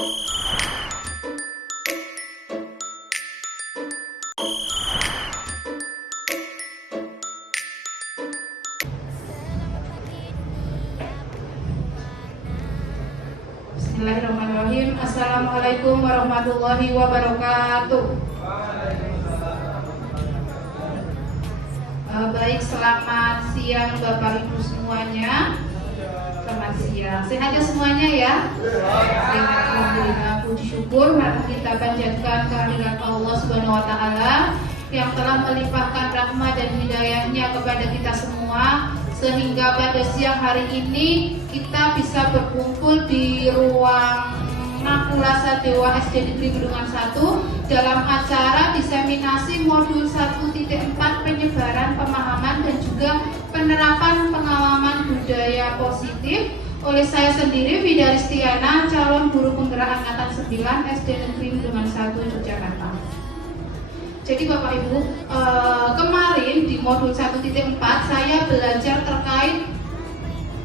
Bismillahirrahmanirrahim. Assalamualaikum warahmatullahi wabarakatuh. Baik, selamat siang Bapak Ibu semuanya. Selamat siang. Sehat ya semuanya ya? Sehat, alhamdulillah. Puji syukur mari kita panjatkan kehadirat Allah Subhanahu wa taala yang telah melimpahkan rahmat dan hidayahnya kepada kita semua, sehingga pada siang hari ini kita bisa berkumpul di ruang Makula Sadewa SD Negeri Bendungan 1 dalam acara diseminasi modul 1.4 penyebaran pemahaman dan juga penerapan pengalaman budaya positif oleh saya sendiri, Vida Ristiana, calon guru penggerak angkatan 9 SD Negeri Bendungan 1 Yogyakarta. Jadi Bapak Ibu, kemarin di modul 1.4 saya belajar terkait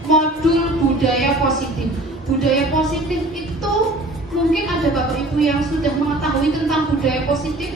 modul budaya positif. Budaya positif itu mungkin ada Bapak Ibu yang sudah mengetahui tentang budaya positif.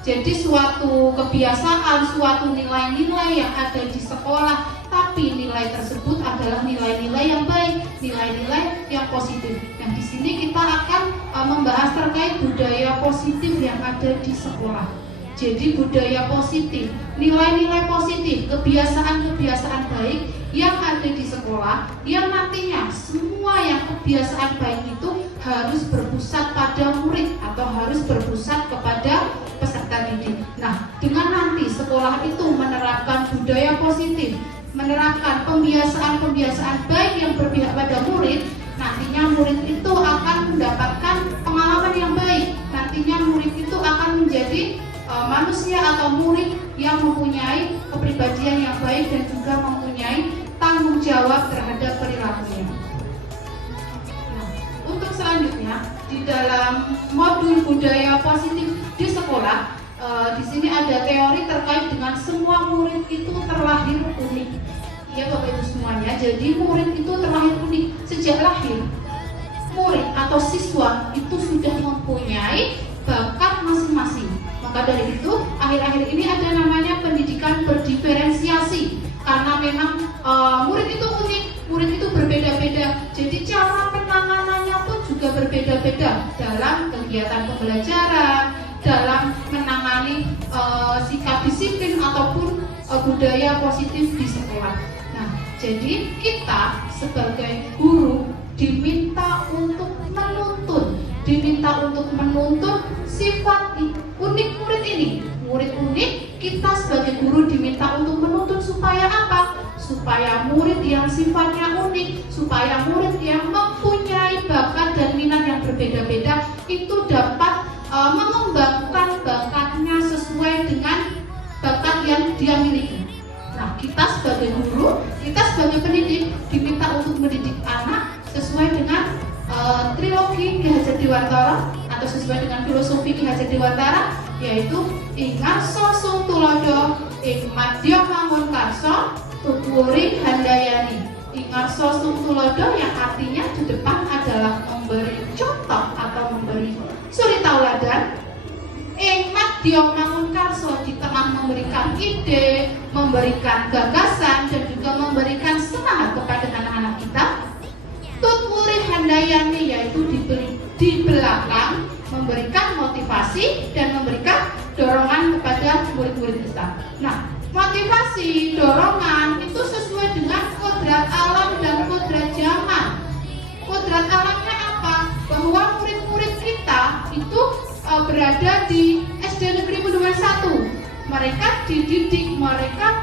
Jadi suatu kebiasaan, suatu nilai-nilai yang ada di sekolah, tapi nilai tersebut adalah nilai-nilai yang baik, nilai-nilai yang positif. Nah, di sini kita akan membahas terkait budaya positif yang ada di sekolah. Jadi budaya positif, nilai-nilai positif, kebiasaan-kebiasaan baik yang ada di sekolah, yang nantinya semua yang kebiasaan baik itu harus berpusat pada murid atau harus berpusat kepada peserta didik. Nah, dengan nanti sekolah itu menerapkan budaya positif, menerapkan pembiasaan-pembiasaan baik yang berpihak pada murid, nantinya murid itu akan mendapatkan pengalaman yang baik. Nantinya murid itu akan menjadi manusia atau murid yang mempunyai kepribadian yang baik dan juga mempunyai tanggung jawab terhadap perilakunya. Nah, untuk selanjutnya di dalam modul budaya positif di sekolah, di sini ada teori terkait dengan semua murid itu terlahir unik. Ya Bapak Ibu semuanya, jadi murid itu terlahir unik sejak lahir. Murid atau siswa itu sudah mempunyai bakat masing-masing. Maka dari itu, akhir-akhir ini ada namanya pendidikan berdiferensiasi. Karena memang murid itu unik, murid itu berbeda-beda. Jadi cara penanganannya pun juga berbeda-beda dalam kegiatan pembelajaran, dalam menangani sikap disiplin ataupun budaya positif di sekolah. Nah, jadi kita sebagai guru diminta untuk menuntun sifat unik murid ini. Murid unik, kita sebagai guru diminta untuk menuntun supaya apa? Supaya murid yang sifatnya unik, supaya murid yang mempunyai bakat dan minat yang berbeda-beda itu dapat mengembangkan bakatnya sesuai dengan bakat yang dia miliki. Nah, kita sebagai guru, kita sebagai pendidik diminta untuk mendidik anak sesuai dengan trilogi Ki Hajar Dewantara atau sesuai dengan filosofi Ki Hajar Dewantara, yaitu ingarso sung tulodo ing madya mangun karso tuturi handayani. Ingarso sung tulodo yang artinya di depan adalah memberi contoh atau memberi suri tauladan. Ing madya mangun karso di tengah memberikan ide, memberikan gagasan dan juga memberikan semangat kepada anak-anak kita. Tuturi handayani yaitu di belakang memberikan motivasi dan memberikan dorongan kepada murid-murid kita. Nah, motivasi, dorongan itu sesuai dengan kodrat alam dan kodrat zaman. Kodrat alamnya apa? Bahwa murid-murid kita itu berada di SD Negeri Bendungan 1. Mereka dididik, mereka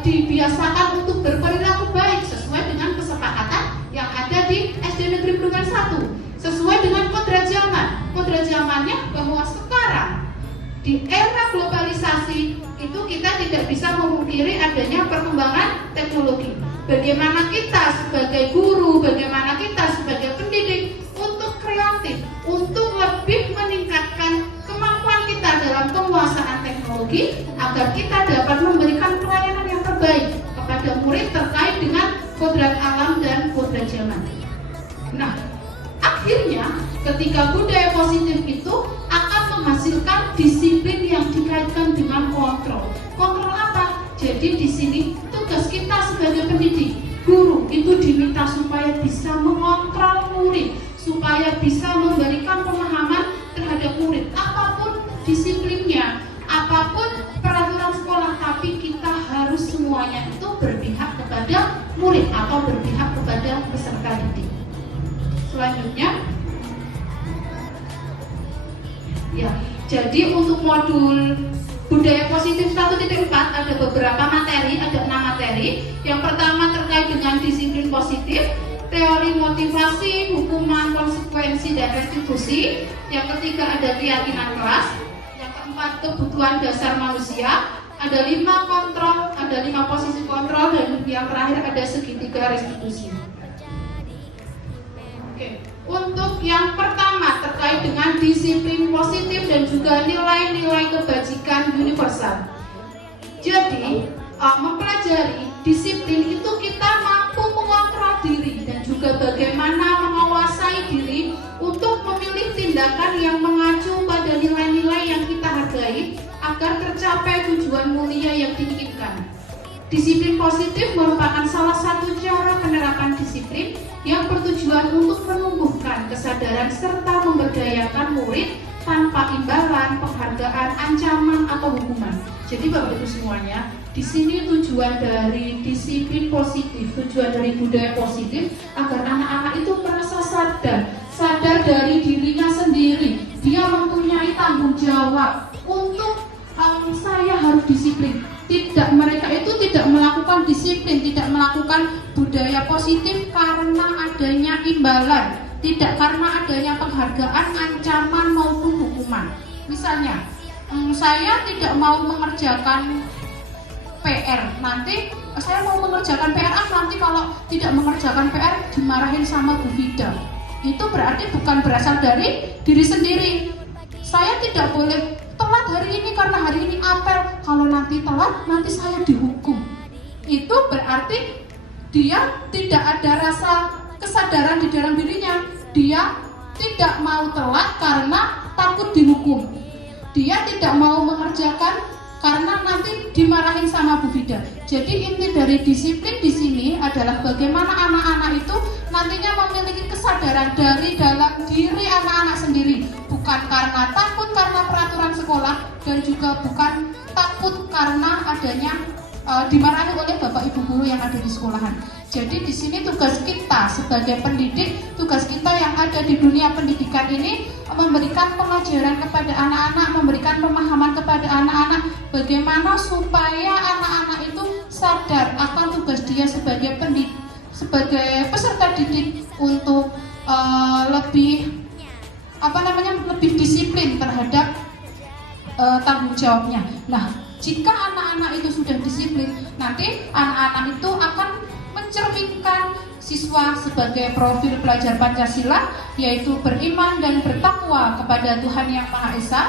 dibiasakan untuk berperilaku baik sesuai dengan kesepakatan yang ada di SD Negeri Bendungan 1, sesuai dengan kodrat zaman. Kodrat zamannya bahwa sekarang di era globalisasi itu kita tidak bisa memungkiri adanya perkembangan teknologi. Bagaimana kita sebagai guru, bagaimana kita sebagai pendidik untuk kreatif, untuk lebih meningkatkan kemampuan kita dalam penguasaan teknologi agar kita dapat memberikan pelayanan yang terbaik kepada murid terkait dengan kodrat alam dan kodrat zaman. Nah, akhirnya ketika budaya positif itu akan menghasilkan disiplin yang dikaitkan dengan kontrol. Kontrol apa? Jadi di sini tugas kita sebagai pendidik, guru itu diminta supaya bisa mengontrol murid, supaya bisa memberikan pemahaman terhadap murid, apapun disiplinnya, apapun peraturan sekolah, tapi kita harus semuanya itu berpihak kepada murid atau berpihak kepada peserta didik. Selanjutnya, ya, jadi untuk modul budaya positif 1.4 ada beberapa materi, ada 6 materi. Yang pertama terkait dengan disiplin positif, teori motivasi, hukuman, konsekuensi, dan restitusi. Yang ketiga ada keyakinan kelas. Yang keempat kebutuhan dasar manusia. Ada 5 kontrol, ada 5 posisi kontrol, dan yang terakhir ada segitiga restitusi. Oke. Untuk yang pertama terkait dengan disiplin positif dan juga nilai-nilai kebajikan universal. Jadi mempelajari disiplin itu kita mampu mengontrol diri dan juga bagaimana menguasai diri untuk memilih tindakan yang mengacu pada nilai-nilai yang kita hargai agar tercapai tujuan mulia yang diinginkan. Disiplin positif merupakan salah satu cara penerapan disiplin yang bertujuan untuk menumbuhkan kesadaran serta memberdayakan murid tanpa imbalan, penghargaan, ancaman, atau hukuman. Jadi Bapak Ibu semuanya, di sini tujuan dari disiplin positif, tujuan dari budaya positif agar anak-anak itu merasa sadar dari dirinya sendiri. Dia mempunyai tanggung jawab untuk saya harus disiplin. Mereka itu tidak melakukan disiplin, tidak melakukan budaya positif karena adanya imbalan, tidak karena adanya penghargaan, ancaman maupun hukuman. Misalnya, saya tidak mau mengerjakan PR, nanti saya mau mengerjakan PR, nanti kalau tidak mengerjakan PR dimarahin sama Bu Vida. Itu berarti bukan berasal dari diri sendiri. Saya tidak boleh telat hari ini karena hari ini apel, kalau nanti telat nanti saya dihukum. Itu berarti dia tidak ada rasa kesadaran di dalam dirinya. Dia tidak mau telat karena takut dihukum. Dia tidak mau mengerjakan karena nanti dimarahin sama Bu Vida. Jadi inti dari disiplin di sini adalah bagaimana anak-anak itu nantinya memiliki kesadaran dari dalam diri anak-anak sendiri, bukan karena takut karena peraturan sekolah dan juga bukan takut karena adanya dimarahi oleh bapak ibu guru yang ada di sekolahan. Jadi di sini tugas kita sebagai pendidik, tugas kita yang ada di dunia pendidikan ini memberikan pengajaran kepada anak-anak, memberikan pemahaman kepada anak-anak bagaimana supaya anak-anak itu sadar akan tugas dia sebagai pendidik, sebagai peserta didik untuk lebih lebih disiplin terhadap tanggung jawabnya. Nah, jika anak-anak itu sudah disiplin, nanti anak-anak itu akan mencerminkan siswa sebagai profil pelajar Pancasila, yaitu beriman dan bertakwa kepada Tuhan Yang Maha Esa,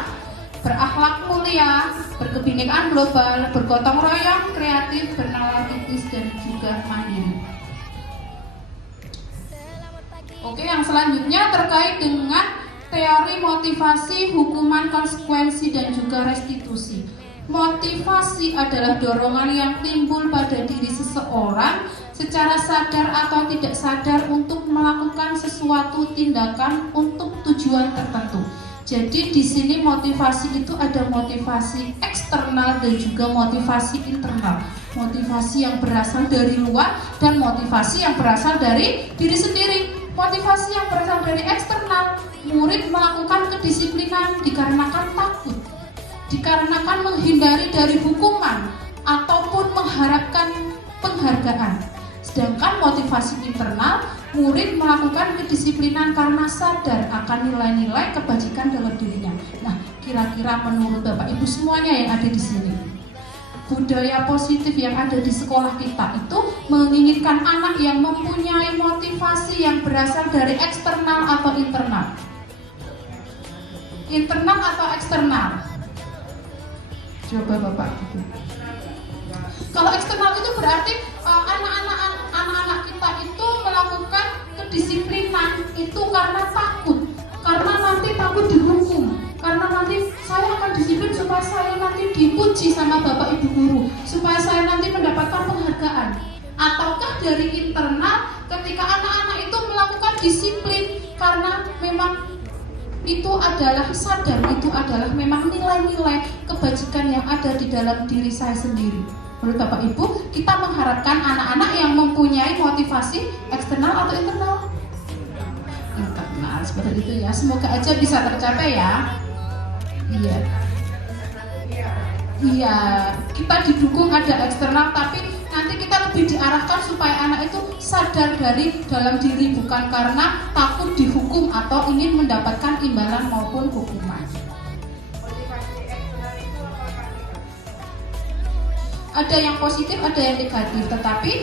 berakhlak mulia, berkebinekaan global, bergotong royong, kreatif, bernalar kritis, dan juga mandiri. Oke, yang selanjutnya terkait dengan teori motivasi, hukuman, konsekuensi, dan juga restitusi. Motivasi adalah dorongan yang timbul pada diri seseorang secara sadar atau tidak sadar untuk melakukan sesuatu tindakan untuk tujuan tertentu. Jadi di sini motivasi itu ada motivasi eksternal dan juga motivasi internal. Motivasi yang berasal dari luar dan motivasi yang berasal dari diri sendiri. Motivasi yang berasal dari eksternal, murid melakukan kedisiplinan dikarenakan takut, dikarenakan menghindari dari hukuman ataupun mengharapkan penghargaan. Sedangkan motivasi internal, murid melakukan kedisiplinan karena sadar akan nilai-nilai kebajikan dalam dirinya. Nah, kira-kira menurut Bapak Ibu semuanya yang ada di sini, budaya positif yang ada di sekolah kita itu menginginkan anak yang mempunyai motivasi yang berasal dari eksternal atau internal? Internal atau eksternal? Coba Bapak Ibu. Kalau eksternal itu berarti anak-anak kita itu melakukan kedisiplinan karena takut, karena nanti takut dihukum, karena nanti saya akan disiplin supaya saya nanti dipuji sama bapak ibu guru, supaya saya nanti mendapatkan penghargaan. Ataukah dari internal ketika anak-anak itu melakukan disiplin karena memang itu adalah sadar, itu adalah memang nilai-nilai kebajikan yang ada di dalam diri saya sendiri. Menurut Bapak Ibu, kita mengharapkan anak-anak yang mempunyai motivasi eksternal atau internal? Internal, seperti itu ya. Semoga aja bisa tercapai ya. Iya. Iya, kita didukung ada eksternal, tapi nanti kita lebih diarahkan supaya anak itu sadar dari dalam diri, bukan karena takut dihukum atau ingin mendapatkan imbalan maupun hukuman. Ada yang positif, ada yang negatif, tetapi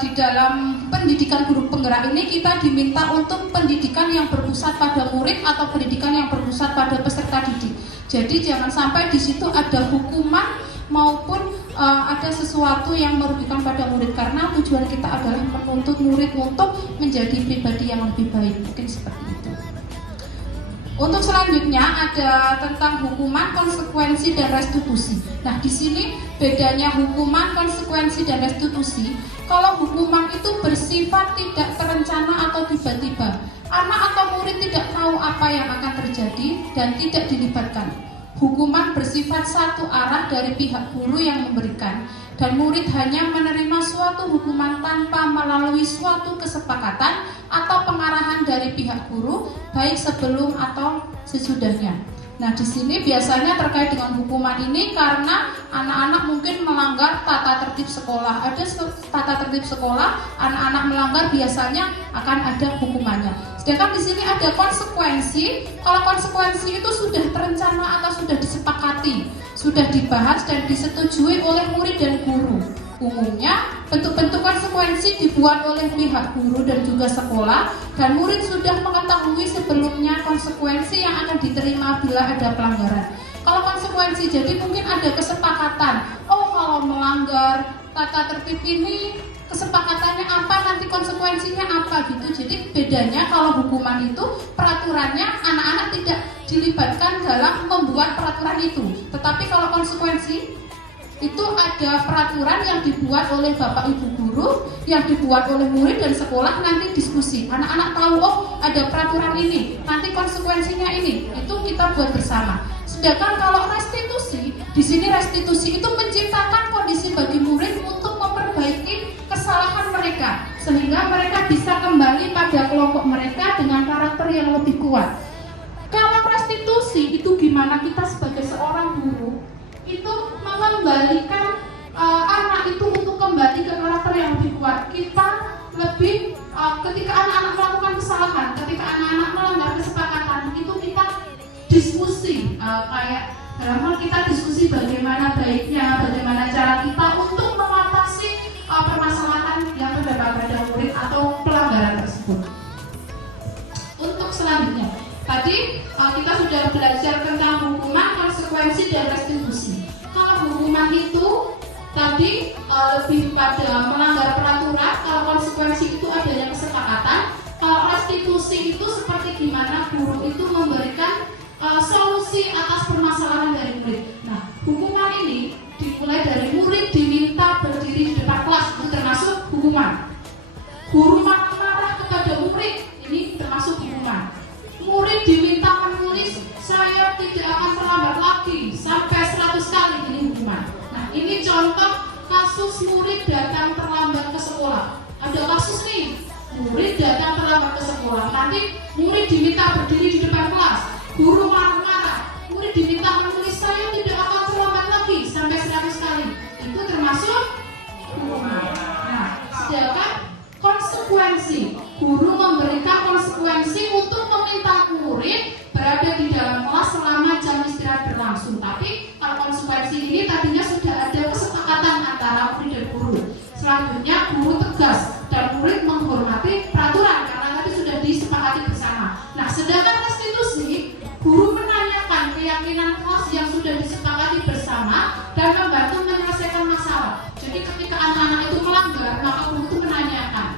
di dalam pendidikan guru penggerak ini kita diminta untuk pendidikan yang berpusat pada murid atau pendidikan yang berpusat pada peserta didik. Jadi jangan sampai di situ ada hukuman maupun ada sesuatu yang merugikan pada murid, karena tujuan kita adalah menuntut murid untuk menjadi pribadi yang lebih baik. Mungkin seperti itu. Untuk selanjutnya ada tentang hukuman, konsekuensi, dan restitusi. Nah, di sini bedanya hukuman, konsekuensi, dan restitusi. Kalau hukuman itu bersifat tidak terencana atau tiba-tiba, anak atau murid tidak tahu apa yang akan terjadi dan tidak dilibatkan. Hukuman bersifat satu arah dari pihak guru yang memberikan, dan murid hanya menerima suatu hukuman tanpa melalui suatu kesepakatan atau pengarahan dari pihak guru, baik sebelum atau sesudahnya. Nah, di sini biasanya terkait dengan hukuman ini karena anak-anak mungkin melanggar tata tertib sekolah. Ada tata tertib sekolah, anak-anak melanggar biasanya akan ada hukumannya. Sedangkan di sini ada konsekuensi. Kalau konsekuensi itu sudah terencana atau sudah disepakati, sudah dibahas dan disetujui oleh murid dan guru. Umumnya bentuk-bentuk konsekuensi dibuat oleh pihak guru dan juga sekolah, dan murid sudah mengetahui sebelumnya konsekuensi yang akan diterima bila ada pelanggaran. Kalau konsekuensi jadi mungkin ada kesepakatan, oh kalau melanggar tata tertib ini kesepakatannya apa, nanti konsekuensinya apa gitu. Jadi bedanya kalau hukuman itu peraturannya anak-anak tidak dilibatkan dalam membuat peraturan itu, tetapi kalau konsekuensi itu ada peraturan yang dibuat oleh bapak ibu guru, yang dibuat oleh murid dan sekolah, nanti diskusi. Anak-anak tahu, oh ada peraturan ini, nanti konsekuensinya ini, itu kita buat bersama. Sedangkan kalau restitusi, di sini restitusi itu menciptakan kondisi bagi murid untuk memperbaiki kesalahan mereka, sehingga mereka bisa kembali pada kelompok mereka dengan karakter yang lebih kuat. Kalau restitusi itu gimana kita sebagai seorang guru itu mengembalikan anak itu untuk kembali ke karakter yang lebih kuat. Kita lebih ketika anak-anak melakukan kesalahan, ketika anak-anak melanggar kesepakatan, itu kita diskusi, kayak dalam hal kita diskusi bagaimana baiknya, bagaimana cara kita untuk mengatasi permasalahan yang terdapat pada murid atau pelanggaran tersebut. Untuk selanjutnya, tadi kita sudah belajar tentang hukuman, konsekuensi, dan restitusi. Kalau hukuman itu tadi lebih pada melanggar peraturan, kalau konsekuensi itu adanya kesepakatan, kalau restitusi itu seperti gimana guru itu memberikan solusi atas permasalahan dari murid. Nah, hukuman ini dimulai dari murid diminta berdiri di depan kelas, itu termasuk hukuman. Guru marah kepada murid, ini termasuk hukuman. Murid diminta menulis, saya tidak akan terlambat lagi sampai 100 kali, ini hukuman. Nah, ini contoh kasus murid datang terlambat ke sekolah. Ada kasus nih, murid datang terlambat ke sekolah, nanti murid diminta berdiri di depan kelas, guru marah-marah, murid diminta menulis, saya tidak akan terlambat lagi sampai 100 kali, itu termasuk hukuman. Nah, sedangkan konsekuensi, guru memberikan konsekuensi untuk meminta murid berada di dalam kelas selama jam istirahat berlangsung. Tapi kalau konsekuensi ini tadinya sudah ada kesepakatan antara murid dan guru. Selanjutnya guru tegas dan murid menghormati peraturan karena tadi sudah disepakati bersama. Nah, sedangkan restitusi, guru menanyakan keyakinan kelas yang sudah disepakati bersama dan membantu menyelesaikan masalah. Jadi ketika anak-anak itu melanggar, maka guru itu menanyakan.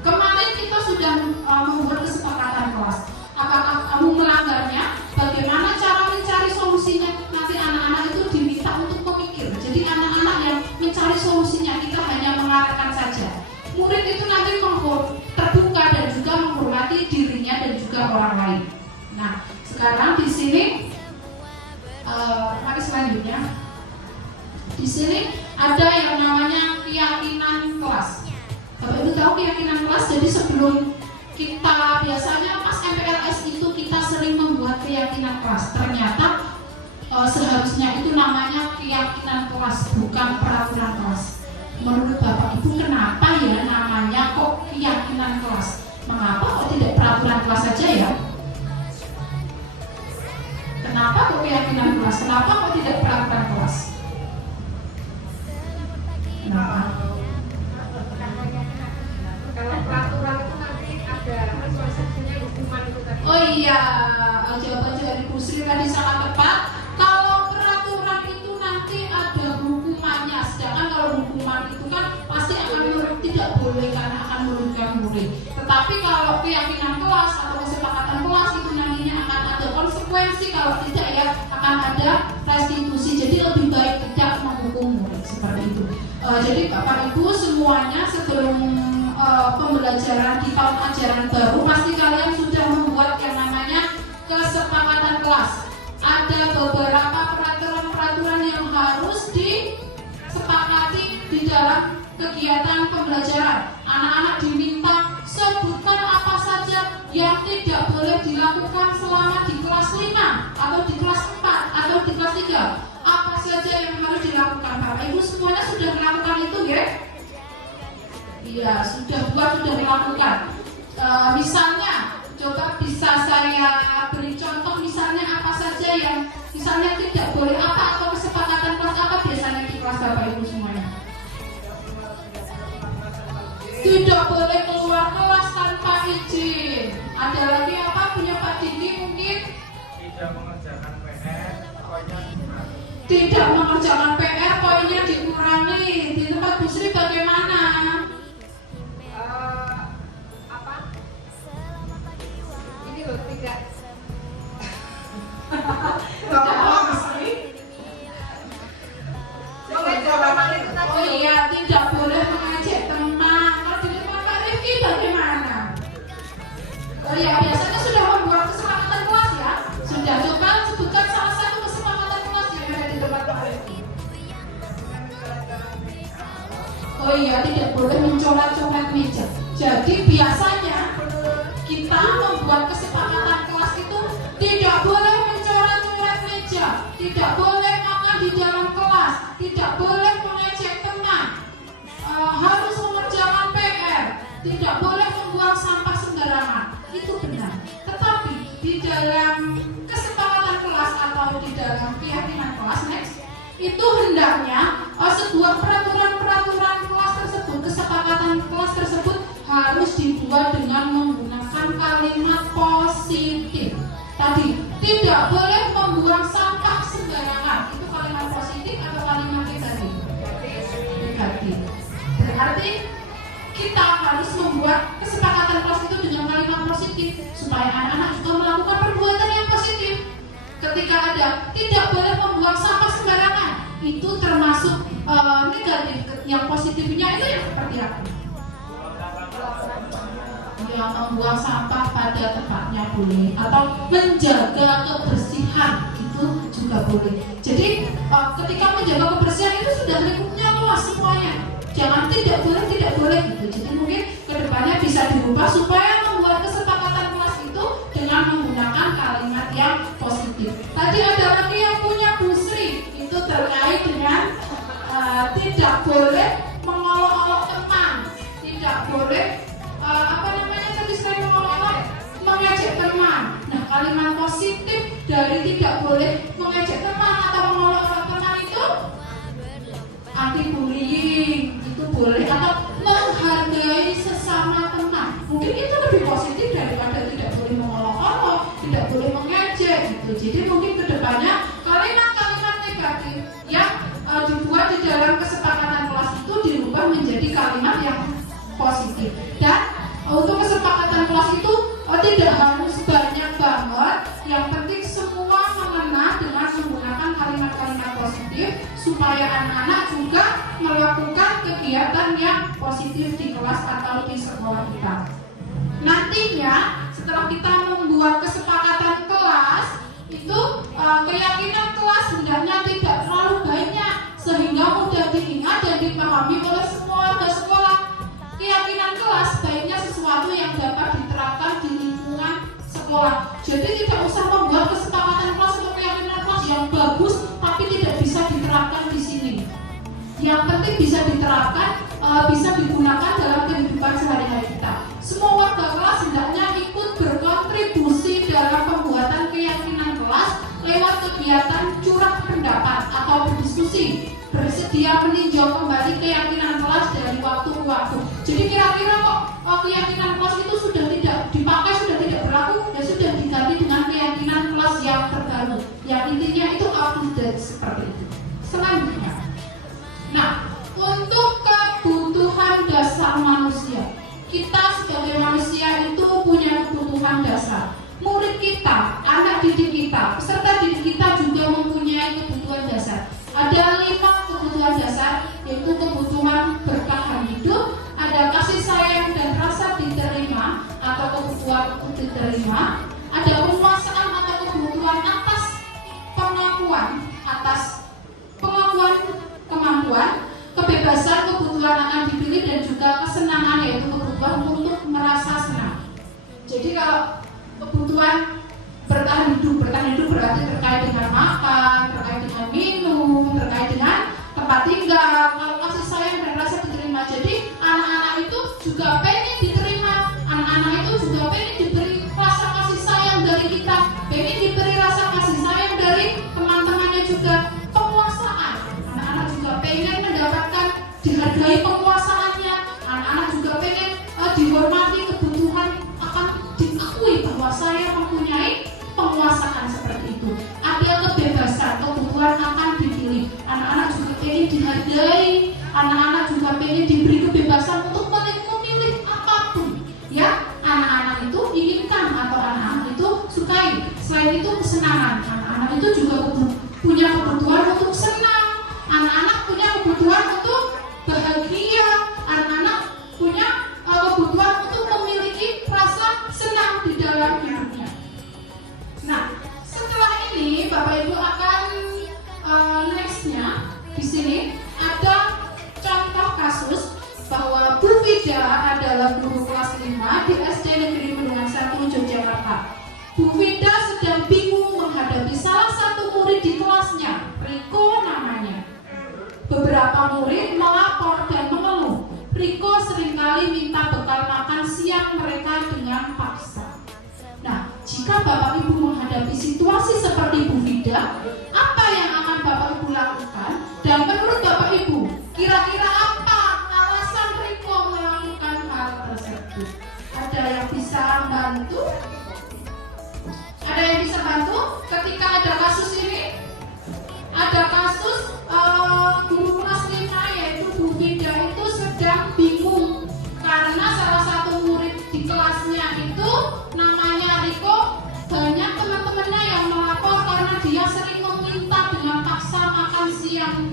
Kemarin kita sudah membuat kesepakatan Sekarang di sini, mari selanjutnya. Di sini ada yang namanya keyakinan kelas. Bapak Ibu tahu keyakinan kelas? Jadi sebelum kita biasanya pas MPLS itu kita sering membuat keyakinan kelas. Ternyata seharusnya itu namanya keyakinan kelas, bukan peraturan kelas. Menurut Bapak Ibu kenapa ya namanya kok keyakinan kelas? Mengapa kok tidak peraturan kelas saja ya? Kenapa kok keyakinan kelas? Kenapa kok tidak peraturan kelas? Kenapa? Kalau peraturan itu nanti ada konsekuensinya hukuman itu tadi. Oh iya, jawaban dari Bu Sri tadi sangat tepat. Kalau peraturan itu nanti ada hukumannya, sedangkan kalau hukuman itu kan pasti akan tidak boleh karena akan merugikan murid. Tetapi kalau keyakinan kelas atau kesepakatan kelas itu nantinya akan ada konsekuensi, kalau tidak ya akan ada restitusi. Jadi lebih baik tidak menghukum murid seperti itu. Jadi Bapak Ibu semuanya sebelum pembelajaran di tahun ajaran baru pasti kalian sudah membuat yang namanya kesepakatan kelas. Ada beberapa peraturan-peraturan yang harus disepakati di dalam kegiatan pembelajaran. Anak-anak diminta sebutkan apa saja yang tidak boleh dilakukan selama di kelas 5 atau di kelas 4 atau di kelas 3. Apa saja yang harus dilakukan? Bapak Ibu semuanya sudah melakukan itu ya? Iya, sudah melakukan. Misalnya, coba bisa saya beri contoh misalnya apa saja yang misalnya tidak boleh apa atau kesepakatan kelas apa biasanya di kelas Bapak Ibu semuanya? Tidak boleh keluar kelas tanpa izin. Ada lagi apa punya Pak Diki mungkin? Tidak mengerjakan PR, poinnya dikurangi. Tidak mengerjakan PR, poinnya dikurangi. Di tempat Bu Sri bagaimana? Apa? Ini loh tidak. Oh iya, tidak boleh mengejek teman. Kalau di depan Pak Rifki bagaimana? Oh iya, biasanya sudah membuat kesepakatan kelas ya. Sudah coba sebutkan salah satu kesepakatan kelas yang ada di depan Pak Rifki. Oh iya, tidak boleh mencoret-coret meja. Jadi biasanya kita membuat kesepakatan kelas itu tidak boleh mencoret-coret meja, tidak boleh makan di dalam kelas, tidak boleh mengejek teman, harus mengerjakan PR, tidak boleh membuang sampah sembarangan. Itu benar. Tetapi di dalam kesepakatan kelas atau di dalam keyakinan kelas itu hendaknya sebuah peraturan kelas tersebut, kesepakatan kelas tersebut harus dibuat dengan menggunakan kalimat positif. Tadi tidak boleh membuang sampah sembarangan. Itu kalimat positif atau kalimat negatif? Negatif. Berarti kita harus membuat kesepakatan kelas itu dengan kalimat positif supaya anak-anak juga melakukan perbuatan yang positif. Ketika ada tidak boleh membuang sampah sembarangan, itu termasuk negatif. Yang positifnya itu yang seperti apa? Yang membuang sampah pada tempatnya boleh, atau menjaga kebersihan itu juga boleh. Jadi ketika menjaga kebersihan itu sudah lingkupnya luas semuanya. Jangan tidak boleh gitu. Jadi mungkin kedepannya bisa dirubah supaya membuat kesepakatan kelas itu dengan menggunakan kalimat yang positif. Tadi ada lagi yang punya Bu Sri, itu terkait dengan tidak boleh mengolok-olok teman, tidak boleh mengejek teman. Nah, kalimat positif dari tidak boleh mengejek teman atau mengolok-olok teman itu anti bullying, itu boleh, atau menghargai sesama teman. Mungkin itu lebih positif daripada tidak boleh mengolok-olok, tidak boleh mengejek gitu. Jadi mungkin kedepannya kalimat-kalimat negatif yang dibuat di dalam kesepakatan kelas itu dirubah menjadi kalimat yang positif. Dan untuk kesepakatan kelas itu tidak harus banyak banget, yang penting semua mengena dengan menggunakan kalimat-kalimat positif supaya anak-anak juga melakukan kegiatan yang positif di kelas atau di sekolah kita. Nantinya setelah kita membuat kesepakatan kelas, dipahami oleh semua warga sekolah. Keyakinan kelas baiknya sesuatu yang dapat diterapkan di lingkungan sekolah. Jadi tidak usah membuat kesepakatan kelas atau keyakinan kelas yang bagus tapi tidak bisa diterapkan di sini. Yang penting bisa diterapkan, bisa digunakan dalam kehidupan sehari-hari kita. Semua warga kelas hendaknya ikut berkontribusi dalam pembuatan keyakinan kelas lewat kegiatan curah pendapat atau berdiskusi, bersedia meninjau kembali keyakinan kelas dari waktu ke waktu. Jadi kira-kira kok keyakinan kelas itu sudah tidak dipakai, sudah tidak berlaku, ya sudah diganti dengan keyakinan kelas yang terbaru. Yang intinya itu up to date seperti itu. Selanjutnya, nah, untuk kebutuhan dasar manusia, kita sebagai manusia itu punya kebutuhan dasar. Murid kita, anak didik kita, peserta didik kita juga mempunyai kebutuhan dasar. Ada 5 kebutuhan dasar, yaitu kebutuhan bertahan hidup, ada kasih sayang dan rasa diterima atau kebutuhan untuk diterima, ada penguasaan atau kebutuhan atas pengakuan kemampuan, kebebasan, kebutuhan akan dipilih, dan juga kesenangan, yaitu kebutuhan untuk merasa senang. Jadi kalau kebutuhan bertahan hidup berarti terkait dengan makan, terkait dengan minum, terkait dengan tempat tinggal. Kalau kasih sayang dan rasa diterima, jadi anak-anak itu juga pengen diterima, anak-anak itu juga pengen diberi rasa kasih sayang dari kita, pengen diberi rasa kasih sayang dari teman-temannya juga. Penguasaan, anak-anak juga pengen mendapatkan dihargai penguasaannya, anak-anak juga pengen dihormati, kebutuhan akan diakui bahwa saya mempunyai penguasaan seperti itu. Ada kebebasan, kebutuhan akan dipilih, anak-anak juga pengen dihargai, anak-anak juga pengen diberi kebebasan untuk memilih apapun ya anak-anak itu inginkan atau anak-anak itu sukai. Selain itu kesenangan, anak-anak itu juga punya kebutuhan untuk senang, anak-anak punya kebutuhan untuk bahagia, anak-anak punya kebutuhan untuk memiliki rasa senang di dalam hidupnya. Nah, setelah ini Bapak Ibu akan nextnya di sini ada contoh kasus bahwa Bu Vida adalah guru kelas 5 di SD Negeri Bendungan 1 Yogyakarta. Bu Vida sedang bingung menghadapi salah satu murid di kelasnya, Riko namanya. Beberapa murid melapor dan mengeluh. Riko seringkali minta bekal makan siang mereka dengan paksa. Nah, jika Bapak Ibu menghadapi situasi seperti Bu Vida, apa yang akan Bapak Ibu lakukan? Dan menurut Bapak Ibu, kira-kira apa alasan Riko melakukan hal tersebut? Ada yang bisa bantu? Ada yang bisa bantu ketika ada kasus ini? Ada kasus guru kelas 5 yaitu Bu Vida itu sedang bingung karena salah satu murid di kelasnya itu namanya Riko, banyak teman-temannya yang melapor karena dia sering meminta dengan paksa makan siang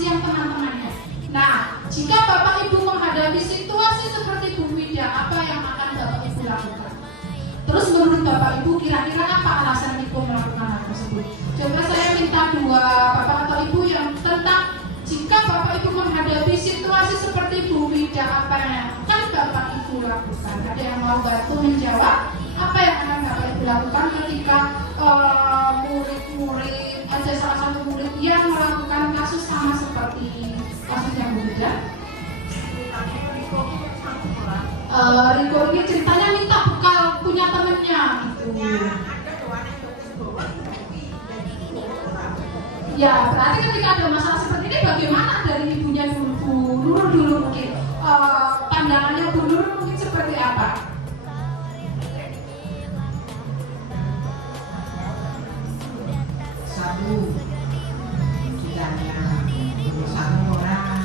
teman-temannya. Nah, jika Bapak Ibu menghadapi situasi seperti Bu Vida, apa yang akan Bapak Ibu lakukan? Terus menurut Bapak Ibu kira-kira apa alasan Riko melakukan hal tersebut? Coba saya minta 2 Bapak atau Ibu yang tentang jika Bapak Ibu menghadapi situasi seperti Bu Vida, apa yang akan Bapak Ibu lakukan? Ada yang mau bantu menjawab? Apa yang akan Bapak Ibu lakukan ketika murid-murid, ada salah satu murid yang melakukan kasus sama seperti kasus yang Bu Vida? Riko ini ceritanya minta bekal punya temennya gitu. Ya, berarti ketika ada masalah seperti ini bagaimana dari ibunya dulu mungkin pandangannya Bu Nur mungkin seperti apa? Satu ditanya satu orang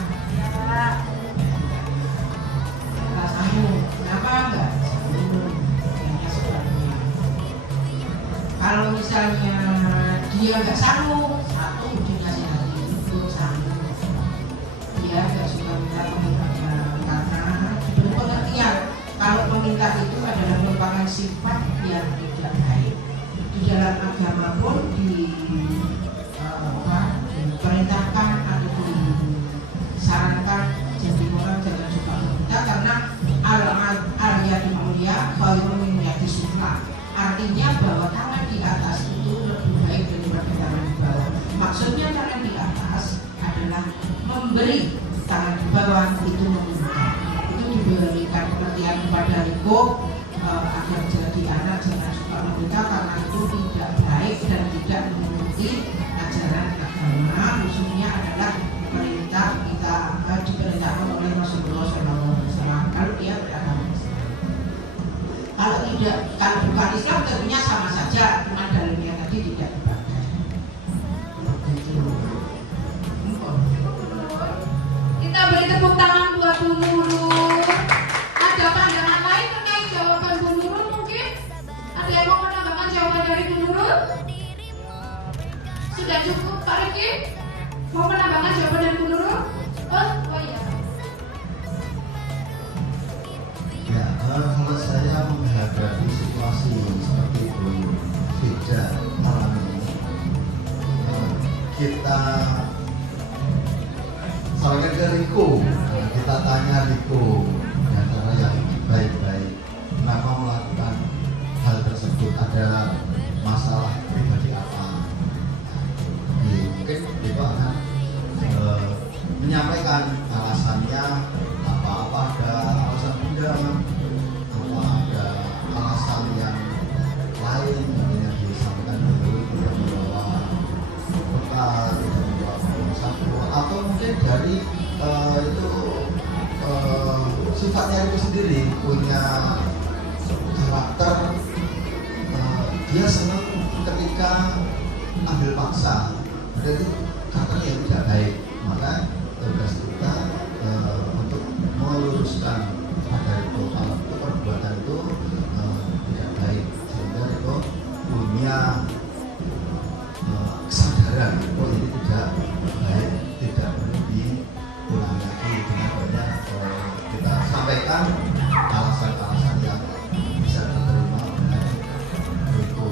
kamu kenapa enggak tanya sebabnya. Kalau misalnya dia enggak sanggup, satu dinasihati itu sanggup, dia enggak suka minta pemintaan karena diberi pengertian kalau meminta itu adalah merupakan sifat yang tidak baik. Di dalam agama pun diperintahkan atau disarankan tidak, kalau bukan Islam tentunya sama saja, cuma dalilnya tadi tidak dipakai. Begitu. Kita beri tepuk tangan buat Bu Nurul. Ada pandangan lain terkait jawaban Bu Nurul mungkin? Ada yang mau menambahkan jawaban dari Bu Nurul? Sudah cukup Pak Riki? Mau menambahkan jawaban dari Bu Nurul? Oh iya. Ya, kalau saya menghadapi situasi seperti itu, tidak malam ini, kita soalnya ke Riko, kita tanya Riko, dengan cara yang baik-baik, kenapa melakukan hal tersebut, ada masalah pribadi apa? Mungkin Riko akan menyampaikan alasannya apa ada alasan bunda, apa ada alasan yang lain yang disampaikan dulu, tidak membawa bekal, tidak membawa satwa, atau mungkin dari itu sifatnya itu sendiri punya karakter, dia senang ketika ambil paksa, berarti karakter yang tidak baik. Maka tugas kita untuk meluruskan pada itu, kalau itu perbuatan itu tidak baik, sehingga itu punya kesadaran oh ini tidak baik, tidak perlu diulangi lagi. Dengan banyak kita sampaikan alasan-alasan yang bisa diterima oleh itu.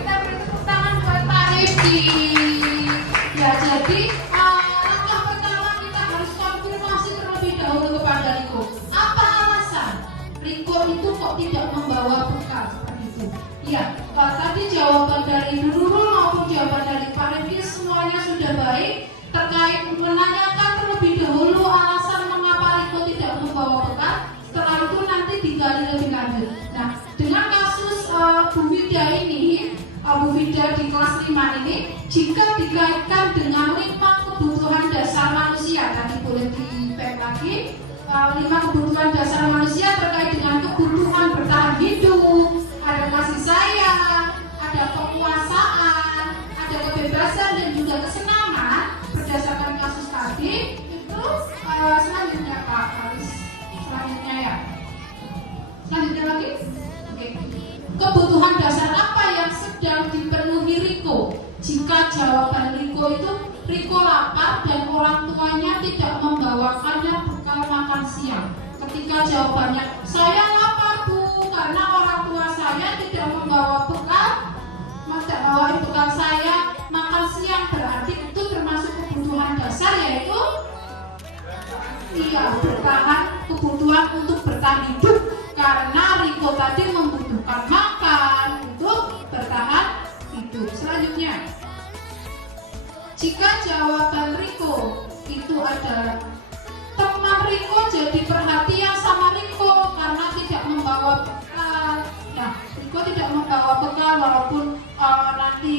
Kita beri tepuk tangan buat Pak Rifki. Ya, jadi langkah pertama kita harus konfirmasi terlebih dahulu kepada Riko. Apa alasan Riko itu kok tidak membawa bekal seperti itu? Ya, tadi jawaban dari Ibu Nurul maupun jawaban dari Pak Rifki semuanya sudah baik terkait menanyakan terlebih dahulu alasan mengapa Riko tidak membawa bekal. Setelah itu nanti digali lebih lanjut. Nah, dengan kasus Bu Vida ini, Bu Vida di kelas 5 ini, jika dikaitkan dengan 5 kebutuhan dasar manusia, tadi boleh di-back lagi, 5 kebutuhan dasar manusia terkait dengan kebutuhan bertahan hidup, ada kasih sayang, ada kekuasaan, ada kebebasan dan juga kesenangan. Berdasarkan kasus tadi, itu selanjutnya Pak Haris, selanjutnya ya. Selanjutnya lagi, oke. Kebutuhan dasar apa yang sedang dipenuhi Riko? Jika jawaban Riko itu Riko lapar dan orang tuanya tidak membawakannya bekal makan siang. Ketika jawabannya saya lapar Bu karena orang tua saya tidak membawa bekal, tidak bawain bekal saya makan siang, berarti itu termasuk kebutuhan dasar yaitu iya bertahan, kebutuhan untuk bertahan hidup. Karena Riko tadi membutuhkan makan untuk bertahan hidup. Selanjutnya, jika jawaban Riko itu adalah teman Riko jadi perhatian sama Riko karena tidak membawa bekal. Nah, Riko tidak membawa bekal walaupun nanti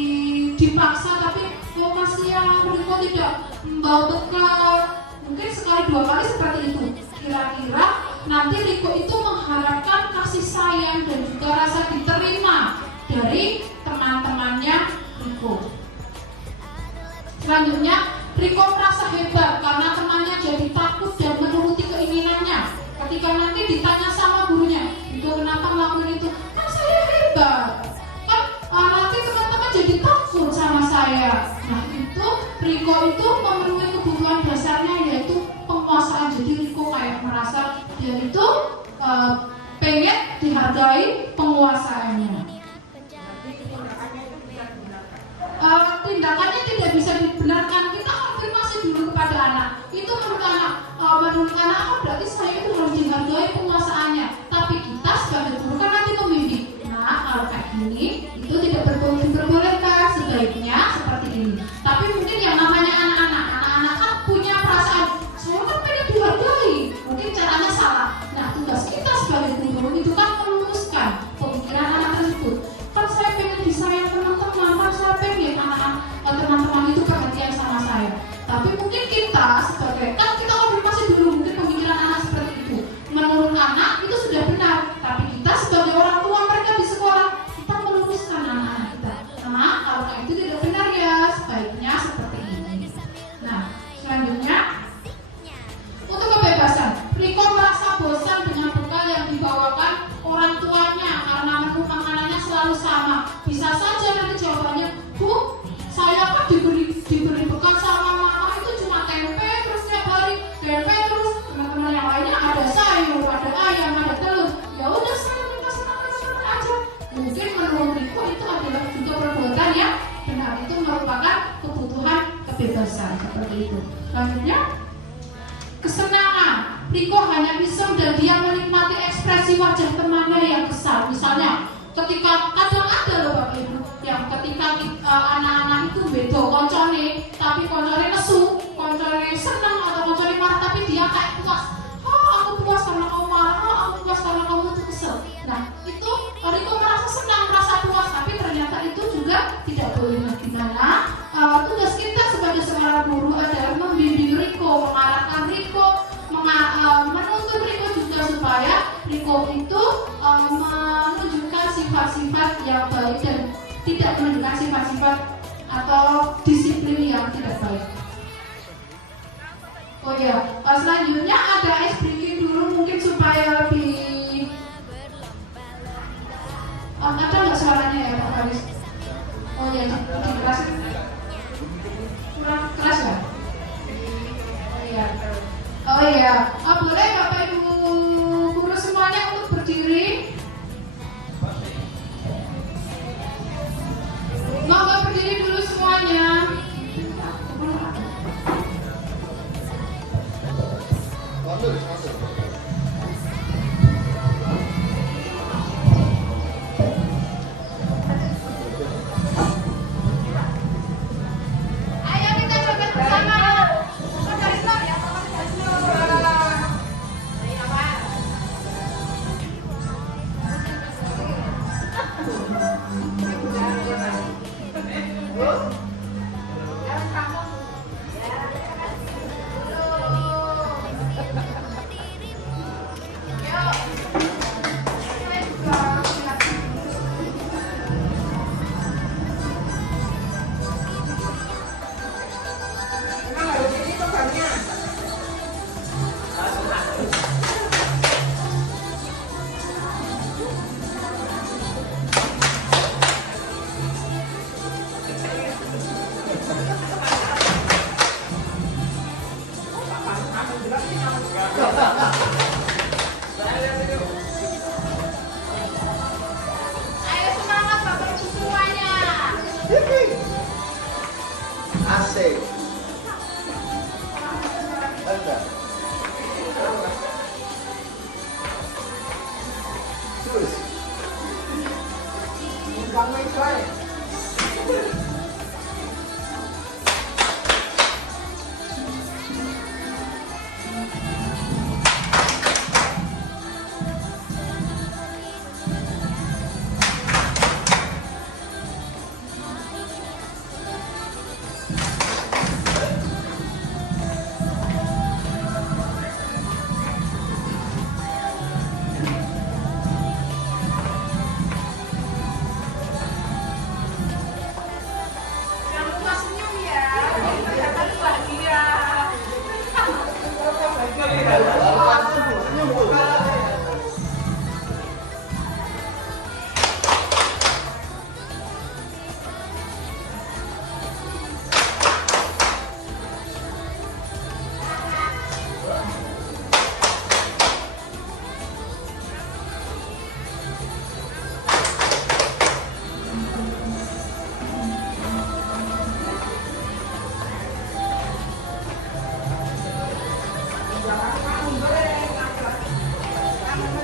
dipaksa, tapi kasihan Riko tidak membawa bekal. Mungkin sekali dua kali seperti itu. Kira-kira nanti Riko itu mengharapkan kasih sayang dan juga rasa diterima dari teman-temannya Riko. Selanjutnya, Riko merasa hebat karena temannya jadi takut dan menuruti keinginannya. Ketika nanti ditanya sama gurunya, Riko kenapa ngelakuin itu? Kan saya hebat. Kan nanti teman-teman jadi takut sama saya. Nah itu Riko itu memenuhi kebutuhan dasarnya yaitu penguasaan. Jadi Riko kayak merasa dia itu pengen dihargai penguasaannya. Tindakannya tidak bisa dibenarkan. Kita konfirmasi dulu kepada anak. Itu menurut anak, oh berarti saya itu harus dihargai penguasaannya. Tapi kita sebagai guru kan nanti membimbing. Nah kalau kayak gini itu tidak diperbolehkan, sebaiknya seperti ini. Tapi mungkin yang namanya anak-anak kan punya perasaan, saya kan pengen dihargai. Mungkin caranya salah. Nah tugas kita sebagai guru itu kan meluruskan pemikiran anak tersebut. Kan saya pengen disayang teman-teman, kan saya pengen teman-teman itu perhatian sama saya. Tapi mungkin kita sebagai kan kita konfirmasi dulu mungkin pemikiran anak seperti itu. Menurut anak itu sudah seperti itu. Selanjutnya, kesenangan. Riko hanya iseng dan dia menikmati ekspresi wajah temannya yang kesal. Misalnya, ketika kadang ada loh Bapak Ibu, yang ketika anak-anak itu beda koncone, tapi koncone nesu, koncone senang atau koncone marah, tapi dia kayak puas. Oh, aku puas karena kamu marah. Oh, aku puas karena kamu tuh kesel. Nah, itu Riko merasa senang, merasa puas, tapi ternyata itu juga tidak boleh. Gimana? Tugas kita sebagai seorang guru adalah membimbing Riko, mengarahkan Riko, menuntun Riko juga supaya Riko itu menunjukkan sifat-sifat yang baik dan tidak menunjukkan sifat-sifat atau disiplin yang tidak baik. Oh ya, selanjutnya ada ice breaking dulu mungkin supaya lebih ada nggak suaranya ya Pak Haris? Oh ya, lebih keras. Kurang keras ya? Oh iya. Oh iya. Boleh Bapak Ibu guru semuanya untuk berdiri? Mau berdiri dulu semuanya? Ayo kita coba bersama. Ayo semangat Bapak Ibu semuanya. Asik. Enggak. Terus. Jangan lupa senyum ya. Kelihatan bahagia.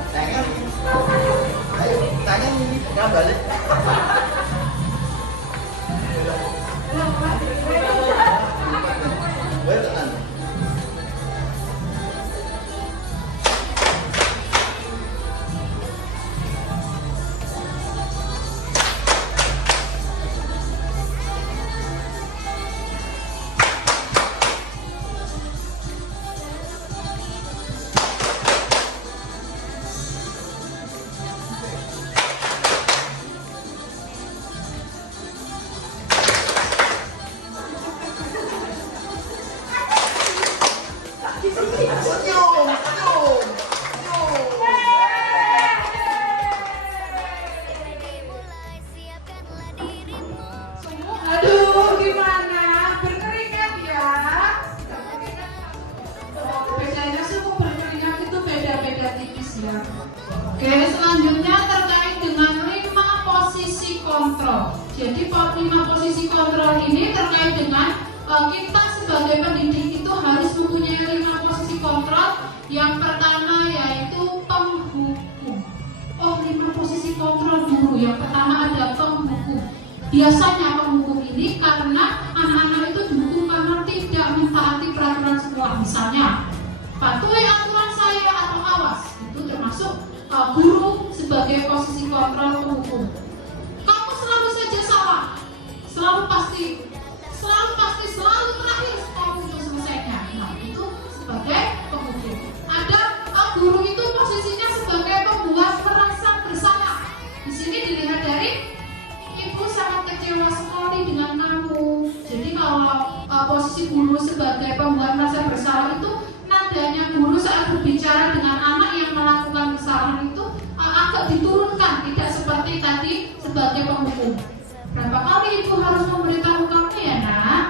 Tangan. Ayo, tangan ini nggak balik. Gue tenang. Aduh, gimana? Berkeringat ya? Bedanya suhu berkeringat itu beda-beda tipis ya. Oke, selanjutnya terkait dengan 5 posisi kontrol. Jadi 5 posisi kontrol ini terkait dengan kita sebagai pendidik itu harus mempunyai 5 posisi kontrol. Yang pertama yaitu penghukum. Oh, 5 posisi kontrol guru. Yang pertama ada penghukum. Biasanya penghukum ini karena anak-anak itu dihukum karena tidak mentaati peraturan sekolah. Misalnya, patuhi aturan saya atau awas. Itu termasuk guru sebagai posisi kontrol penghukum. Kamu selalu saja salah, selalu pasti, selalu terakhir kamu untuk selesainya. Nah, itu sebagai penghukum. Ada guru itu posisinya sebagai pembuat merasa bersalah. Di sini dilihat dari ibu sangat kecewa sekali dengan kamu. Jadi kalau posisi guru sebagai pembuat merasa bersalah itu nadanya guru saat berbicara dengan anak yang melakukan kesalahan itu agak diturunkan, tidak seperti tadi sebagai penghukum. Berapa kali ibu harus memberitahu kamu ya nak?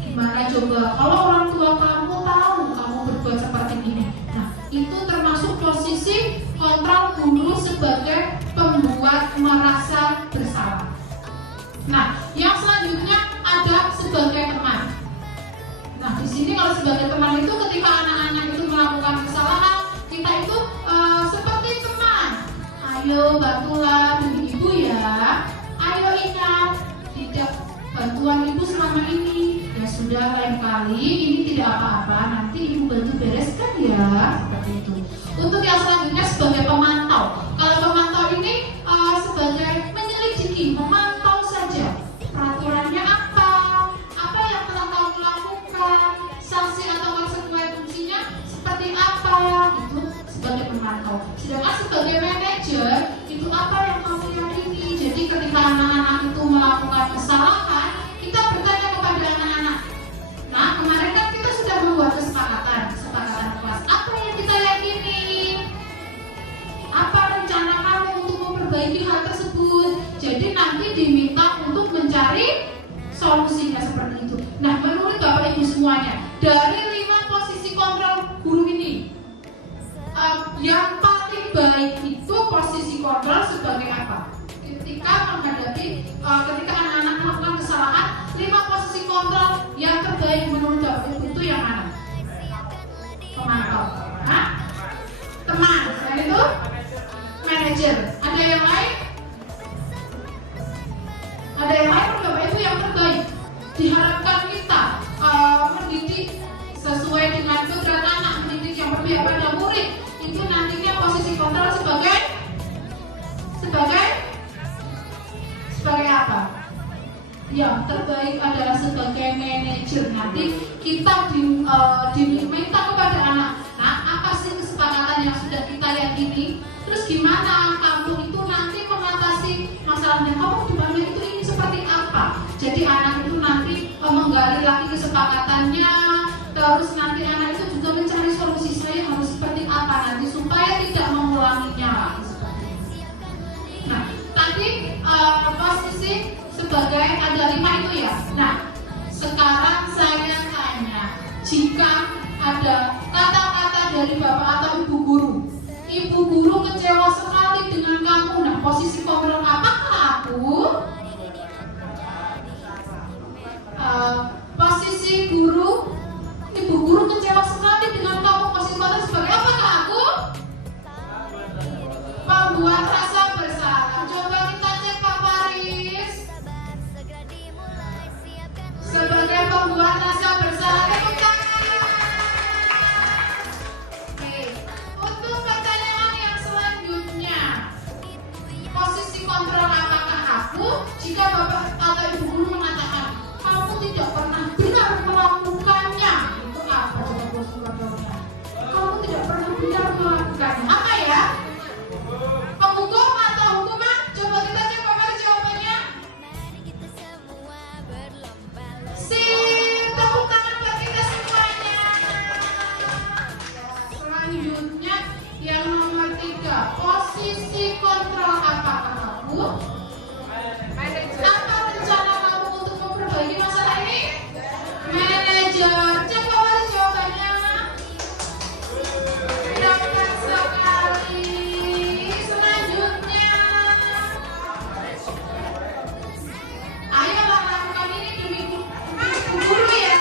Gimana coba kalau orang tua kamu tahu kamu berbuat seperti ini? Nah, itu termasuk posisi kontrol guru sebagai pembuat merasa bersalah. Nah, yang selanjutnya ada sebagai teman. Nah, di sini kalau sebagai teman itu ketika anak-anak itu melakukan kesalahan, kita itu seperti teman. Ayo bantulah demi ibu ya. Ayo ingat, tidak bantuan ibu selama ini. Ya sudah, lain kali ini tidak apa-apa. Nanti ibu bantu bereskan ya. Seperti itu. Untuk yang selanjutnya sebagai pemantau. Kalau pemantau ini sebagai menyelidiki, memantau saja peraturannya apa yang telah kamu lakukan, sanksi atau konsekuensinya seperti apa, gitu sebagai pemantau. Sedangkan sebagai manajer itu apa yang kamu yakini. Jadi ketika anak-anak itu melakukan kesalahan, kita bertanya kepada anak-anak. Nah, kemarin kan kita sudah membuat kesepakatan kelas. Apa yang kita yakini? Apa rencana kamu untuk memperbaiki hal tersebut? Jadi nanti diminta untuk mencari solusinya seperti itu. Nah, menurut Bapak Ibu semuanya, dari 5 posisi kontrol guru ini, yang paling baik itu posisi kontrol sebagai apa? Ketika anak-anak melakukan kesalahan, 5 posisi kontrol yang terbaik menurut Bapak Ibu itu yang mana? Pemantau. Hah? Teman. Selain itu manajer. Ada yang lain? Ada yang lain Bapak Ibu yang terbaik. Diharapkan kita mendidik sesuai dengan kodrat anak, mendidik yang berpihak pada murid. Itu nantinya posisi kontrol sebagai apa? Yang terbaik adalah sebagai manajer. Nanti kita diminta kepada anak. Nah, apa sih kesepakatan yang sudah kita yakini? Terus gimana kamu itu nanti mengatasi masalahnya? Kamu depannya itu ini seperti apa? Jadi anak itu nanti menggali lagi kesepakatannya. Terus nanti anak itu juga mencari solusi, saya harus seperti apa nanti supaya tidak mengulanginya lagi seperti itu. Nah, tadi posisi sebagai ada 5 itu ya. Nah, sekarang saya tanya, jika ada kata-kata dari Bapak atau Ibu guru kecewa sekali dengan kamu. Nah, posisi kontrol apakah aku? Posisi guru, Ibu guru kecewa sekali dengan kamu. Posisi kontrol sebagai apakah aku? Pembuat rasa bersalah. Coba kita cek Pak Faris. Sebagai pembuat rasa bersalah, tepuk tangan. Oke. Untuk pertanyaan yang selanjutnya, posisi kontrol apakah aku? Jika Bapak atau Ibu guru mengatakan kamu tidak pernah benar melakukannya, itu apa coba posisi kontrolnya? Kamu tidak pernah benar melakukannya. Apa ya? Penghukum atau hukuman? Coba kita cek Pak Faris jawabannya. Tepuk tangan buat kita semuanya. Selanjutnya yang nomor 3, posisi kontrol apakah aku? Apa rencana kamu untuk memperbaiki masalah ini? Manajer. Cek Pak Faris jawabannya. Dapat sekali. Selanjutnya, ayolah lakukan ini demi guru ya.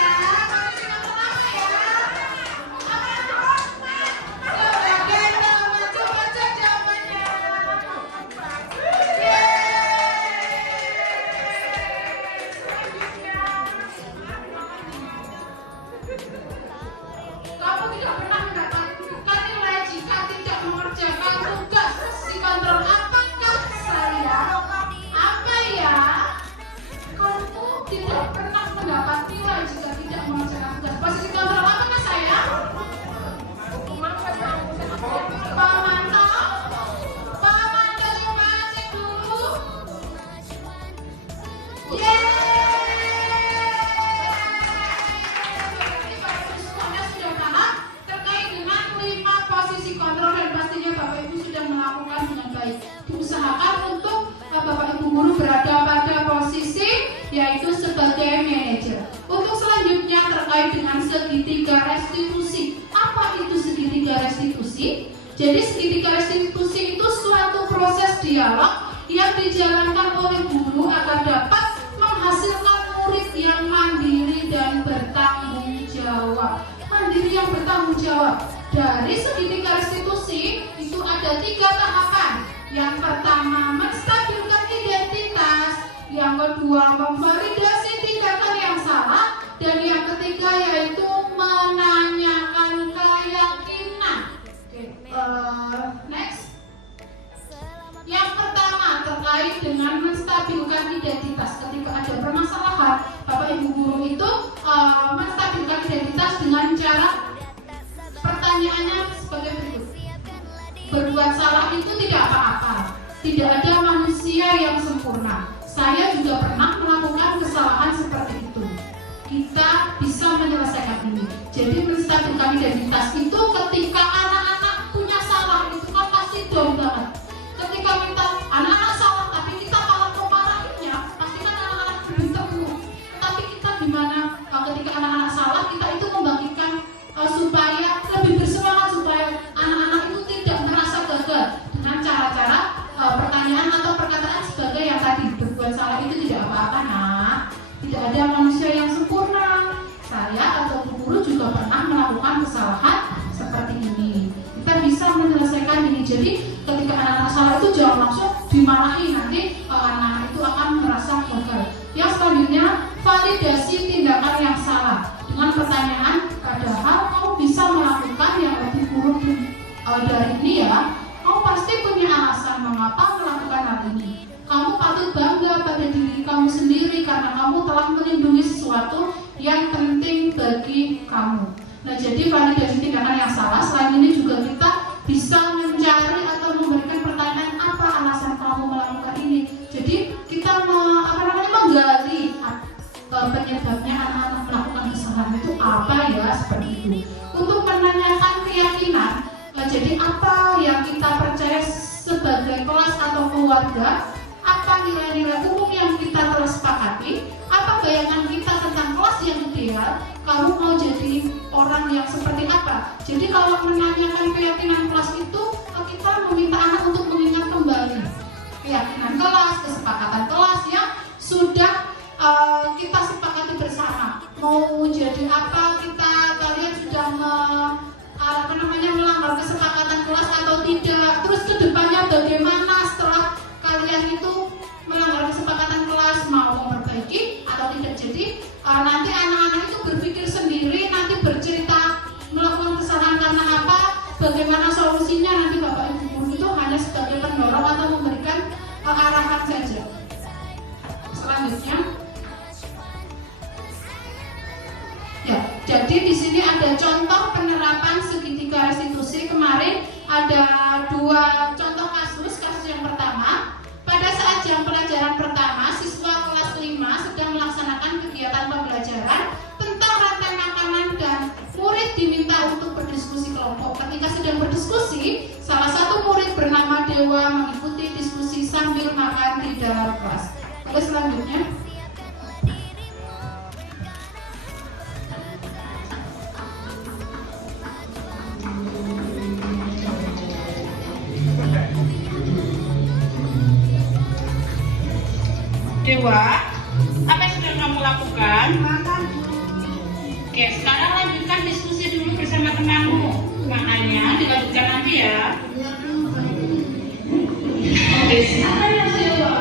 baik. Diusahakan untuk Bapak Ibu guru berada pada posisi yaitu sebagai manajer. Untuk selanjutnya terkait dengan segitiga restitusi. Apa itu segitiga restitusi? Jadi segitiga restitusi itu suatu proses dialog yang dijalankan oleh guru agar dapat menghasilkan murid yang mandiri dan bertanggung jawab. Mandiri yang bertanggung jawab. Dari segitiga restitusi itu ada 3 tahapan. Yang pertama menstabilkan identitas, yang kedua memvalidasi tindakan yang salah, dan yang ketiga yaitu menanyakan keyakinan. Next. Yang pertama terkait dengan menstabilkan identitas. Ketika ada permasalahan, Bapak Ibu guru itu menstabilkan identitas dengan cara pertanyaannya sebagai berikut. Berbuat salah itu tidak apa-apa. Tidak ada manusia yang sempurna. Saya juga pernah melakukan kesalahan seperti itu. Kita bisa menyelesaikan ini. Jadi menstabilkan identitas itu ketika anak-anak punya salah itu kan pasti down banget. Ketika kita anak-anak salah tapi kita malah memarahinnya, pasti kan anak-anak lebih terpuruk. Tapi kita gimana ketika anak-anak salah kita itu membagikan supaya lebih bersemangat supaya anak-anak itu tidak merasa gagal dengan cara-cara pertanyaan atau perkataan sebagai yang tadi, berbuat salah itu tidak apa-apa nak, tidak ada manusia yang sempurna. Saya atau guru juga pernah melakukan kesalahan seperti ini. Kita bisa menyelesaikan ini. Jadi ketika anak-anak salah itu jangan langsung dimarahi, nanti anak-anak itu akan merasa gagal. Yang selanjutnya validasi tindakan yang salah dengan pertanyaan, padahal kamu bisa melakukan yang lebih buruk dari ini ya. Kamu pasti punya alasan mengapa melakukan hal ini. Kamu patut bangga pada diri kamu sendiri karena kamu telah melindungi sesuatu yang penting bagi kamu. Nah, jadi validasi tindakan yang salah. Selain ini juga kita bisa mencari atau memberikan pertanyaan apa alasan kamu melakukan ini. Jadi kita menggali penyebabnya anak-anak melakukan kesalahan itu apa ya, seperti itu. Untuk menanyakan keyakinan, jadi apa yang kita percaya sebagai kelas atau keluarga, apa nilai-nilai umum yang kita telah sepakati, apa bayangan kita tentang kelas yang ideal, kamu mau jadi orang yang seperti apa. Jadi kalau menanyakan keyakinan kelas itu, kita meminta anak untuk mengingat kembali keyakinan kelas, kesepakatan kelas yang sudah kita sepakati bersama. Mau jadi apa kalian sudah melanggar kesepakatan kelas atau tidak. Terus kedepannya bagaimana setelah kalian itu melanggar kesepakatan kelas, mau memperbaiki atau tidak. Jadi nanti anak-anak itu berpikir sendiri, nanti bercerita melakukan kesalahan karena apa, bagaimana solusinya. Nanti Bapak Ibu guru itu hanya sebagai pendorong atau memberikan arahan saja. Selanjutnya, ya, jadi di sini ada contoh penerapan segitiga restitusi. Kemarin ada 2 contoh kasus. Kasus yang pertama, pada saat jam pelajaran pertama, siswa kelas 5 sedang melaksanakan kegiatan pembelajaran tentang rantai makanan dan murid diminta untuk berdiskusi kelompok. Ketika sedang berdiskusi, salah satu murid bernama Dewa mengikuti diskusi sambil makan di dalam kelas. Oke, selanjutnya. Dewa, apa yang sudah kamu lakukan? Makan. Oke, sekarang lanjutkan diskusi dulu bersama temanmu. Makanya dilanjutkan nanti ya. Oke, siapa yang Dewa?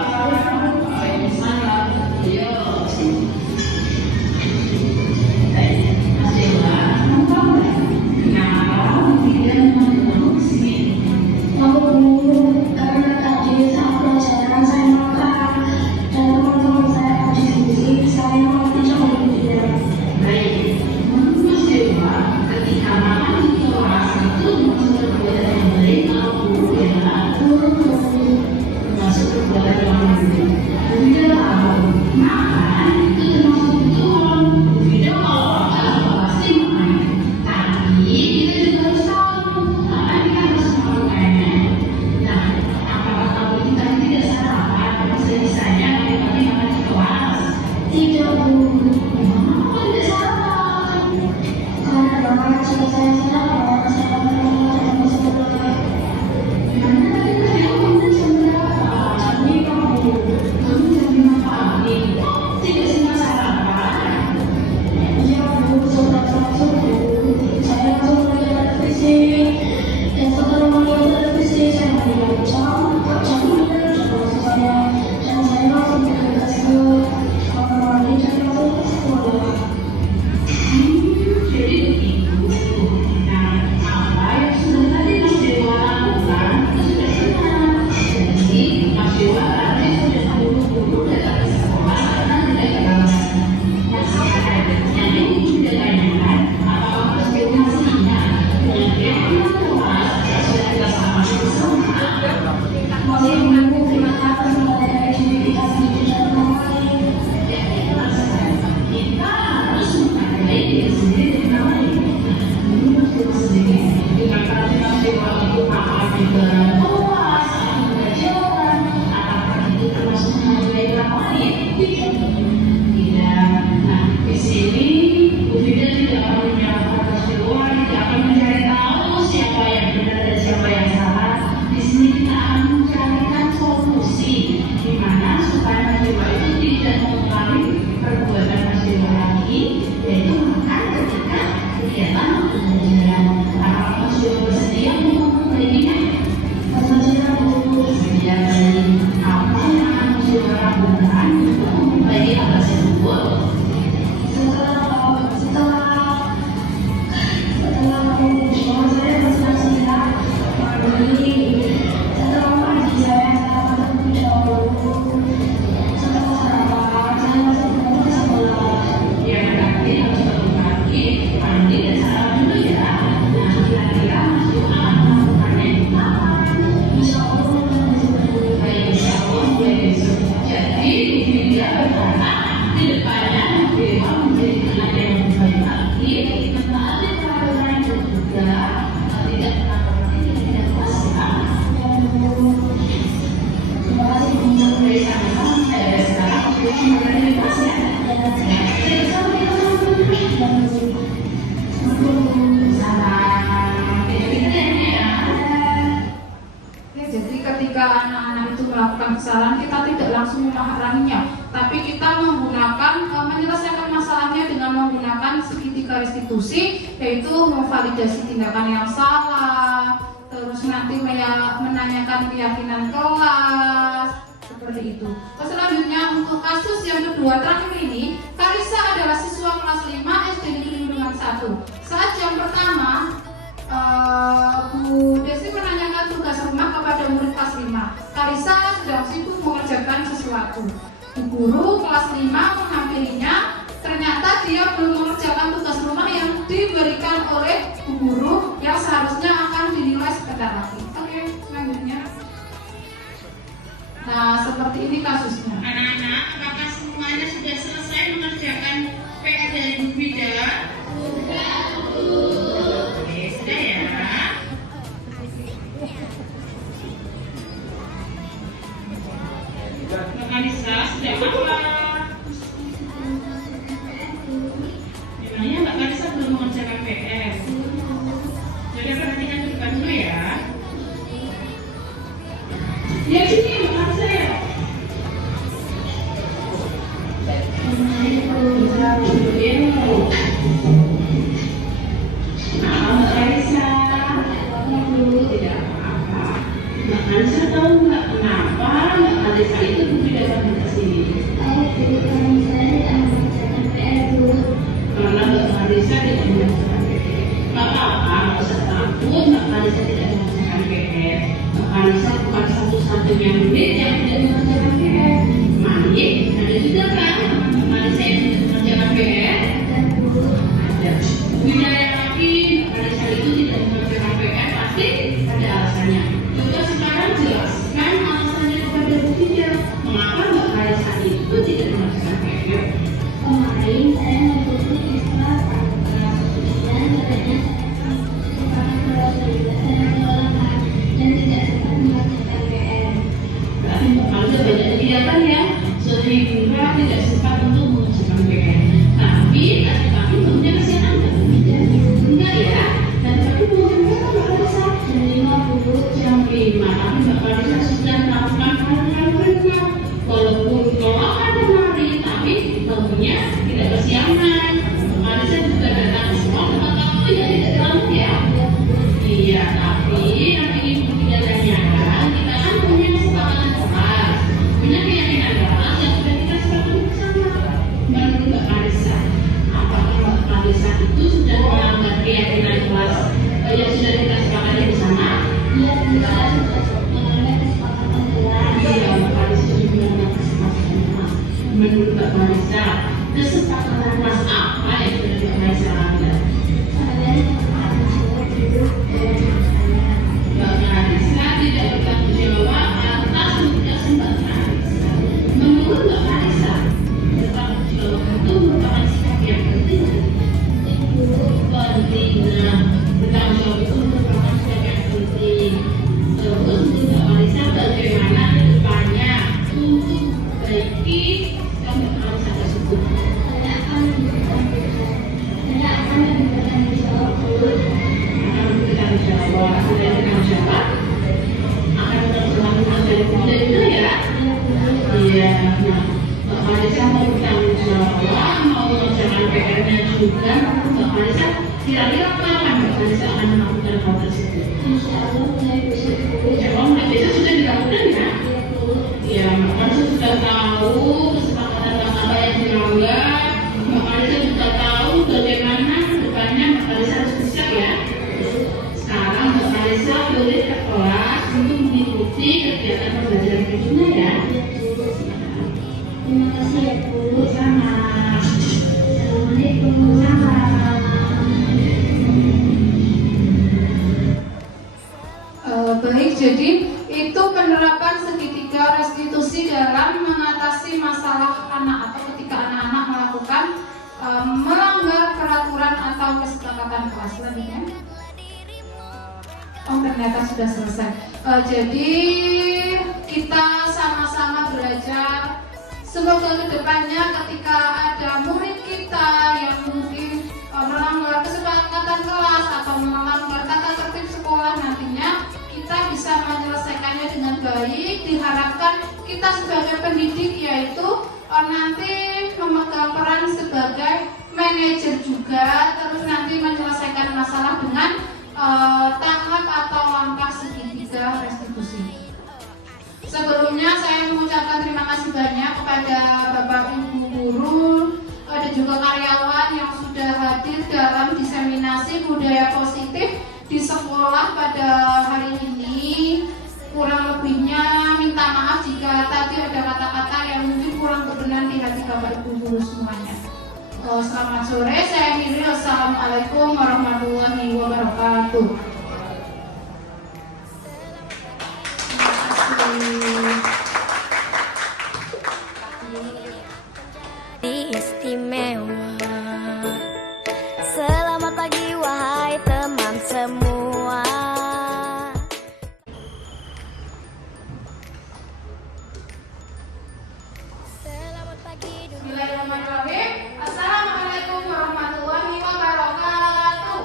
Jadi ketika anak-anak itu melakukan kesalahan, kita tidak langsung memarahinya, tapi kita menyelesaikan masalahnya dengan menggunakan segitiga restitusi, yaitu memvalidasi tindakan yang salah, terus nanti menanyakan keyakinan kelas, seperti itu. Selanjutnya untuk kasus yang kedua terakhir ini, Karissa adalah siswa kelas 5 SD Negeri Lindungan 1. Saat jam pertama, Bu Desi menanyakan tugas rumah kepada murid kelas 5. Karissa sedang sibuk mengerjakan sesuatu. Bu guru kelas 5 menghampirinya, ternyata dia belum mengerjakan tugas rumah yang diberikan oleh bu guru yang seharusnya akan dinilai sebentar lagi. Oke, selanjutnya. Nah, seperti ini kasusnya. Anak-anak, apakah semuanya sudah selesai mengerjakan PR dari Bu Bida? Sudah, Bu. Oke, sudah ya. Mbak Kanisa, sudah apa? Memangnya Mbak Kanisa belum mengerjakan PR? Jadi perhatikan ke depan dulu ya. Ya sini Mbak Kanisa ya. Mbak Kanisa, tidak apa-apa. Mbak Kanisa tahu nggak kenapa Mbak Kanisa itu tidak datang ke sini? Karena Mbak Kanisa tidak mengerjakan PR. Nggak apa-apa, nggak usah takut. Mbak Kanisa tidak mengerjakan PR. Mbak Kanisa bukan satu-satunya murid yang tidak mengerjakan PR. Mari, ada juga kan Mbak Kanisa yang tidak mengerjakan PR? Ada. Beda yang lagi, Mbak Kanisa itu tidak mengerjakan PR pasti ada alasannya. Coba sekarang jelaskan alasannya kepada Bu Bida. Mengapa Mbak Kanisa itu tidak mengerjakan PR? Kemarin saya mengikuti islah dan katanya dan tidak sempat mengerjakan PR. Berarti Mbak Kanisa banyak kegiatan ya, sehingga tidak sempat untuk mengerjakan PR. Tapi kami punya kesianan nggak Bu Bida? Enggak ya. Dan tapi punya berapa Mbak Kanisa? Jam 5. Tapi Mbak Kanisa sudah melakukan hal-hal benar. Walaupun kalau ada hari, tapi tamunya tidak kesiangan. Mbak Kanisa juga datang ke sekolah tepat waktu ya, tidak terlambat ya. Iya, tapi nanti Ibu Bida tanyakan, kita kan punya kesepakatan keras, punya keyakinan keras yang sudah kita sepakati bersama. Menurut Mbak Kanisa, apakah Mbak Kanisa itu sudah melanggar keyakinan keras yang sudah kita sepakati bersama? Dia tidak mengalami kesepakatan kelas. Iya, Mbak Kanisa juga melanggar kesepakatan keras. Menurut Mbak Kanisa, kesepakatan keras apa yang sudah Mbak Kanisa langgar? Mbak Kanisa tidak bertanggung jawab atas tugas Mbak Kanisa. Menurut Mbak Kanisa, bertanggung jawab itu merupakan sikap yang penting. Penting, nah, bertanggung jawab itu merupakan sikap yang penting. Terus untuk Mbak Kanisa bagaimana ke depannya untuk memperbaiki sikap Mbak Kanisa tersebut? Saya akan bertanggung jawab dulu. Akan bertanggung jawab, sudah bertanggung jawab, akan tetap melakukan dari Bunda itu ya. Iya, nah, Mbak Kanisa mau bertanggung jawab, mau mengerjakan PR-nya juga. Mbak Kanisa kira-kira kapan Mbak Kanisa akan melakukan hal tersebut? Insya Allah mulai besok dulu. Ya, kalau mulai besok sudah dilakukan ya? Iya, Mbak Kanisa sudah tahu kesepakatan apa yang dilanggar. Mbak Kanisa juga tahu bagaimana kedepannya Mbak Kanisa harus bersiap ya. Sekarang Mbak Kanisa boleh ke kelas untuk mengikuti kegiatan pembelajaran berikutnya ya. Terima kasih ya Bu. Sama. Assalamualaikum. Baik, jadi itu penerapan segitiga restitusi dalam mengatasi masalah anak atau ketika anak-anak melakukan melanggar peraturan atau kesepakatan kelas. Selanjutnya, oh ternyata sudah selesai. Jadi kita sama-sama belajar. Semoga kedepannya ketika ada murid kita yang mungkin melanggar kesepakatan kelas atau melanggar tata tertib sekolah, nantinya kita bisa menyelesaikan menyelesaikannya dengan baik. Diharapkan kita sebagai pendidik yaitu nanti memegang peran sebagai manajer juga, terus nanti menyelesaikan masalah dengan tahap atau langkah segitiga restitusi. Sebelumnya saya mengucapkan terima kasih banyak kepada Bapak Ibu guru dan juga karyawan yang sudah hadir dalam diseminasi budaya positif di sekolah pada hari ini. Kurang lebihnya minta maaf jika tadi ada kata-kata yang mungkin kurang berkenan di hati Bapak Ibu guru semuanya. Selamat sore, saya akhiri. Wassalamualaikum warahmatullahi wabarakatuh. Istimewa. Selamat pagi wahai teman semua. Selamat pagi dunia. Bismillahirrahmanirrahim. Assalamualaikum warahmatullahi wabarakatuh.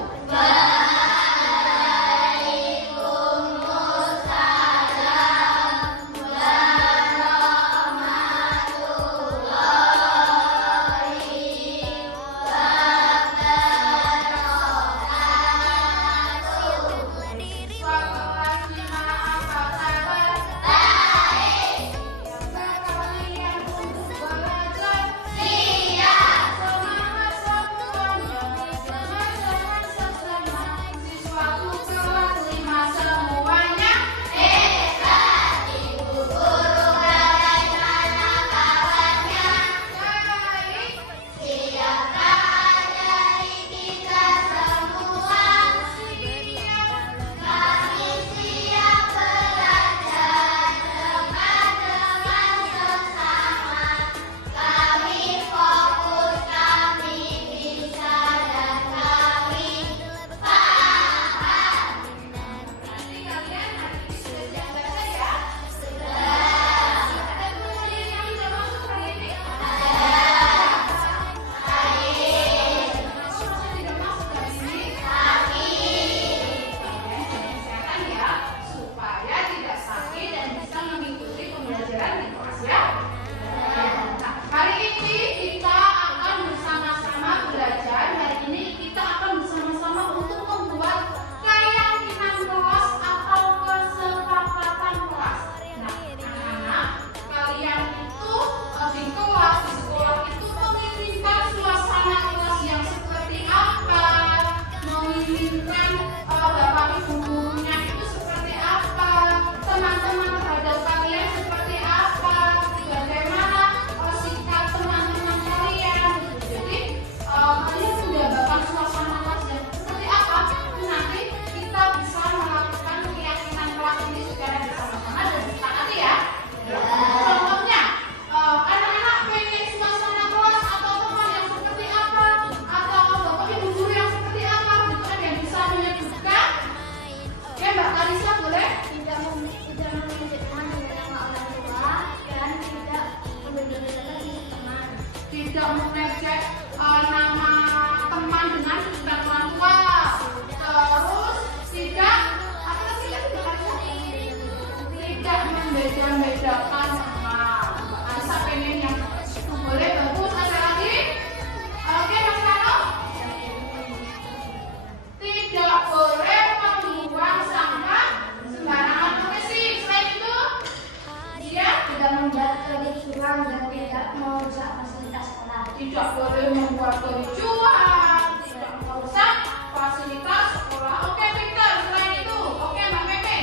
Tidak mengecek nama teman dengan sebutan orang tua, terus tidak tidak membeda-bedakan nama. Bisa pengen yang boleh bagus, ada lagi? Oke, Mas Rano? Tidak boleh membuang sampah sembarangan. Oke sih, selain itu dia Tidak membuat kericuan dan tidak merusak fasilitas sekolah. tidak boleh membuat kericuan, tidak merusak fasilitas sekolah. Oke, Victor, selain itu, oke, Mbak Meme.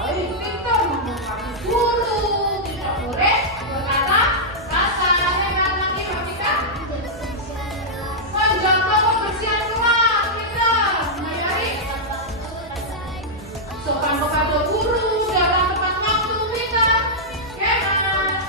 Baik, Victor, menghormati guru, tidak boleh berkata kasar. Hebat lagi, Mbak Vika. Menjaga kebersihan kelas, Victor. Mayari. Sopan kepada guru dalam tepat waktu, Victor. Oke, Mas.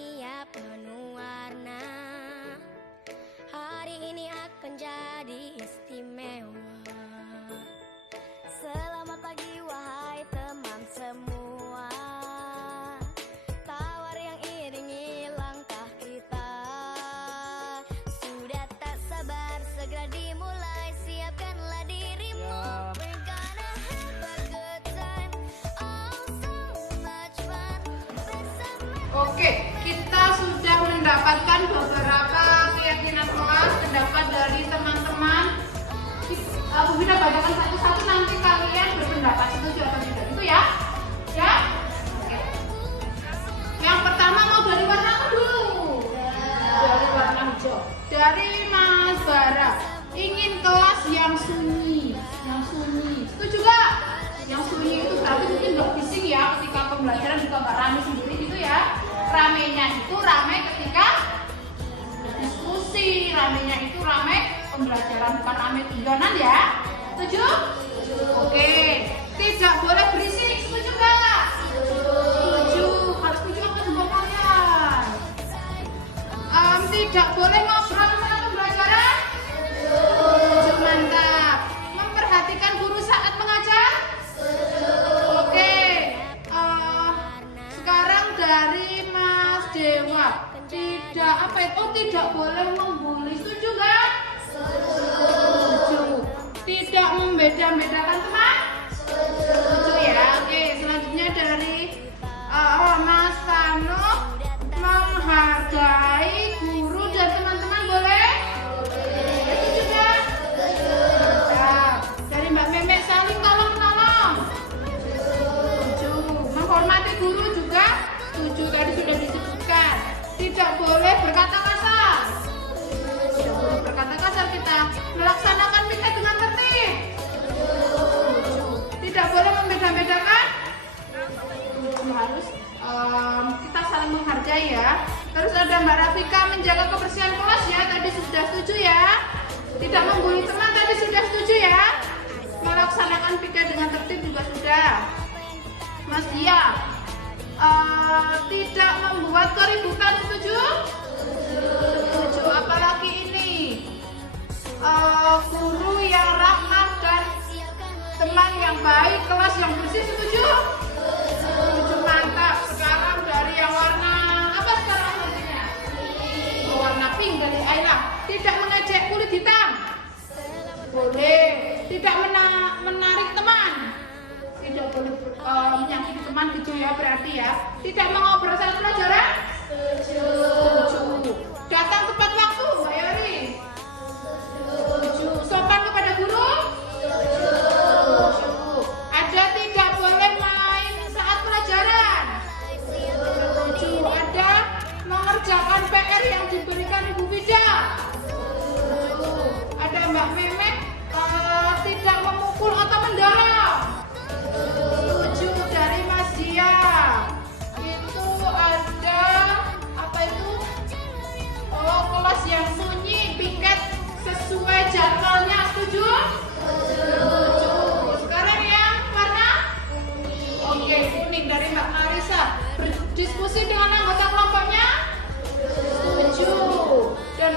dunia penuh warna. Hari ini akan jadi istimewa. Selamat pagi wahai teman semua. Tawar yang iringi langkah kita. Sudah tak sabar segera dimulai. Siapkanlah dirimu. We're gonna have a good time. Oh so much fun. Bersama. Oke, kita sudah mendapatkan beberapa keyakinan kelas, pendapat dari teman-teman. Bu Vina bacakan satu-satu, nanti kalian berpendapat setuju atau tidak, itu ya? Ya? Oke. Yang pertama mau dari warna apa dulu? Dari warna hijau. Dari Mas Bara. Ingin kelas yang sunyi. Yang sunyi. Setuju gak? Yang sunyi itu berarti mungkin gak bising ya, ketika pembelajaran juga gak rame sendiri gitu ya. Ramenya itu rame ketika diskusi, ramenya itu rame pembelajaran, bukan rame guyonan ya. Setuju? Oke. Tidak boleh berisik, setuju gak? Setuju. Harus setuju apa juga kalian? Tidak boleh ngobrol sama pembelajaran? Setuju, mantap. Memperhatikan guru saat mengajar? Oke. Sekarang dari Mas Dewa. Tidak apa itu? Oh, tidak boleh membuli. Setuju gak? Setuju. Tidak membeda-bedakan teman? Setuju ya. Oke, selanjutnya dari Mas Vano. Menghargai guru dan teman-teman boleh? Setuju gak? Mantap. Dari Mbak Memek saling tolong-tolong. Setuju. Menghormati guru juga? Setuju, tadi sudah disebutkan. Tidak boleh berkata kasar. Tidak boleh berkata kasar kita. Melaksanakan pikir dengan tertib. Tidak boleh membeda-bedakan. Harus kita saling menghargai ya. Terus ada Mbak Rafika, menjaga kebersihan kelas ya. Tadi sudah setuju ya. Tidak membuli teman tadi sudah setuju ya. Melaksanakan pikir dengan tertib juga sudah. Mas Dia, tidak membuat keributan, setuju? Setuju. Apalagi ini guru yang ramah dan teman yang baik, kelas yang bersih, setuju? Setuju, mantap. Sekarang dari yang warna apa sekarang nantinya? Warna pink dari Ayla. Tidak mengejek kulit hitam? Boleh. Tidak menarik teman? Tidak boleh menyakiti teman gitu ya, berarti ya. Tidak mengobrol saat pelajaran? Setuju. Datang tepat waktu, Mbak Yori? Setuju. Sopan kepada guru? Setuju. Ada tidak boleh main saat pelajaran? Setuju. Ada mengerjakan PR yang diberikan Ibu Vida? Setuju. Ada Mbak Memek tidak memukul atau mendorong? Setuju. Dari Mas Dia itu ada apa itu? Oh, kelas yang sunyi, piket sesuai jadwalnya, setuju? Setuju. Sekarang yang warna? Oke, kuning dari Mbak Marisa. Berdiskusi dengan anggota kelompoknya? Setuju. Dan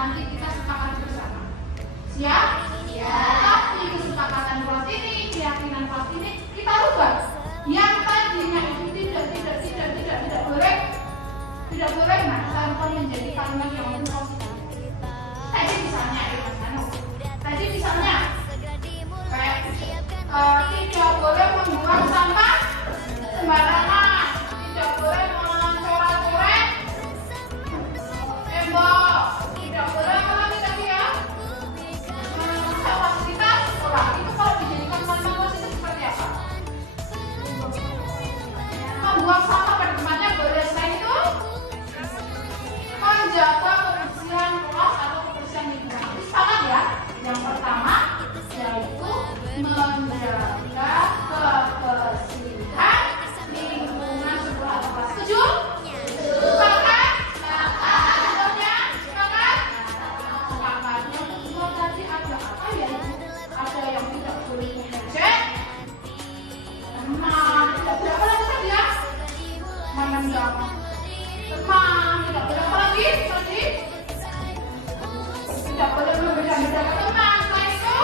nanti kita sepakat bersama. Siap? Tapi kesepakatan kelas ini, keyakinan kelas ini kita rubah. Yang tadinya itu tidak boleh, nah kita rubah menjadi kalimat yang lebih positif. Tadi misalnya, kayak tidak boleh membuang sampah sembarangan, tidak boleh mencoret-coret tembok, tidak boleh merusak fasilitas sekolah. Itu kalau dijadikan kalimat positif seperti apa? Membuang sampah pada tempatnya boleh. Selain itu, menjaga kebersihan kelas atau kebersihan lingkungan. Itu sepakat ya. Yang pertama yaitu menjaga kebersihan lingkungan sekolah atau kelas. Setuju? Sepakat? Sepakat? Yang kedua tadi ada apa ya? Ada yang tidak boleh mengejek, teman, tidak boleh apa lagi tadi ya? Menendang teman, tidak boleh apa lagi tadi? Tidak boleh membeda-bedakan teman. Selain itu,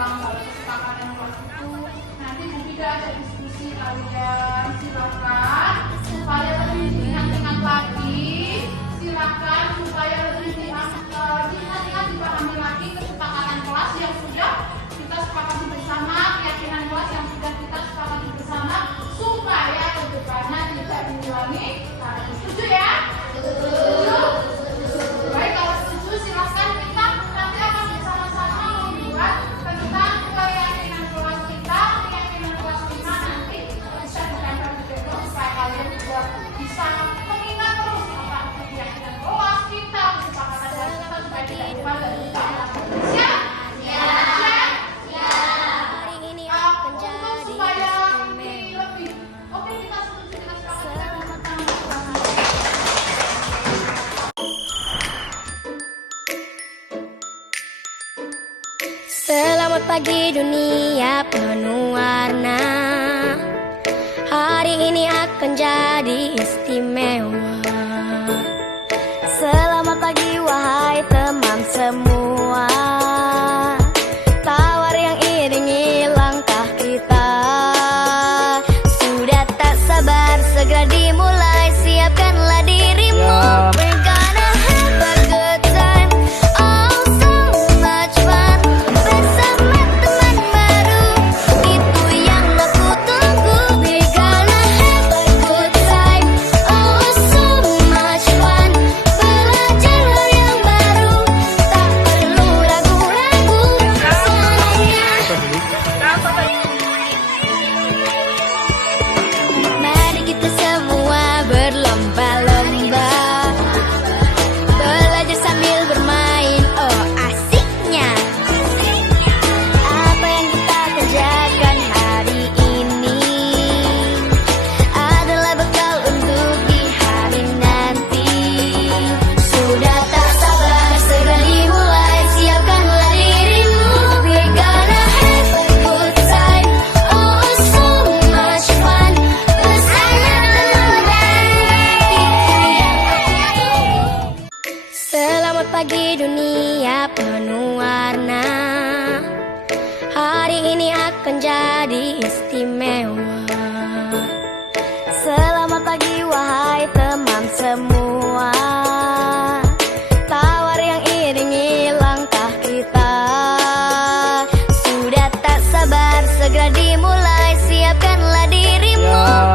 melanggar kesepakatan kelas itu, nanti Bu Bida ajak diskusi kalian. Silakan supaya lebih diingat-ingat lagi. Silakan supaya lebih diingat-ingat dipahami lagi kesepakatan kelas yang sudah kita sepakati bersama, keyakinan kelas yang sudah kita sepakati bersama, supaya kedepannya tidak diulangi. Setuju ya? Setuju. Baik, kalau setuju silahkan kita nanti akan bersama-sama membuat tentang keyakinan kelas kita nanti bisa ditempel di background supaya kalian juga bisa mengingat terus apa itu keyakinan kelas kita, kesepakatan kelas kita supaya tidak lupa dan tidak siap? Siap? Untuk supaya lebih oke, kita setuju dengan kesepakatan. Selamat pagi dunia penuh warna. Hari ini akan jadi istimewa. Selamat pagi wahai teman semua. Tawar yang iringi langkah kita. Sudah tak sabar segera dimulai. Siapkanlah dirimu. We're gonna have a good time. Oh so much fun. Bersama teman baru, itu yang aku tunggu. We're gonna have a good time. Oh so much fun. Belajar hal yang baru, tak perlu ragu-ragu. Mari kita semua berlomba-lomba, belajar sambil bermain, oh asiknya. Apa yang kita kerjakan hari ini adalah bekal untuk di hari nanti. Sudah tak sabar segera dimulai. Siapkanlah dirimu. We're gonna have a good time. Oh so much fun. Bersama teman baru. Selamat pagi dunia penuh warna. Hari ini akan jadi istimewa. Selamat pagi wahai teman semua. Tawar yang iringi langkah kita. Sudah tak sabar segera dimulai. Siapkanlah dirimu.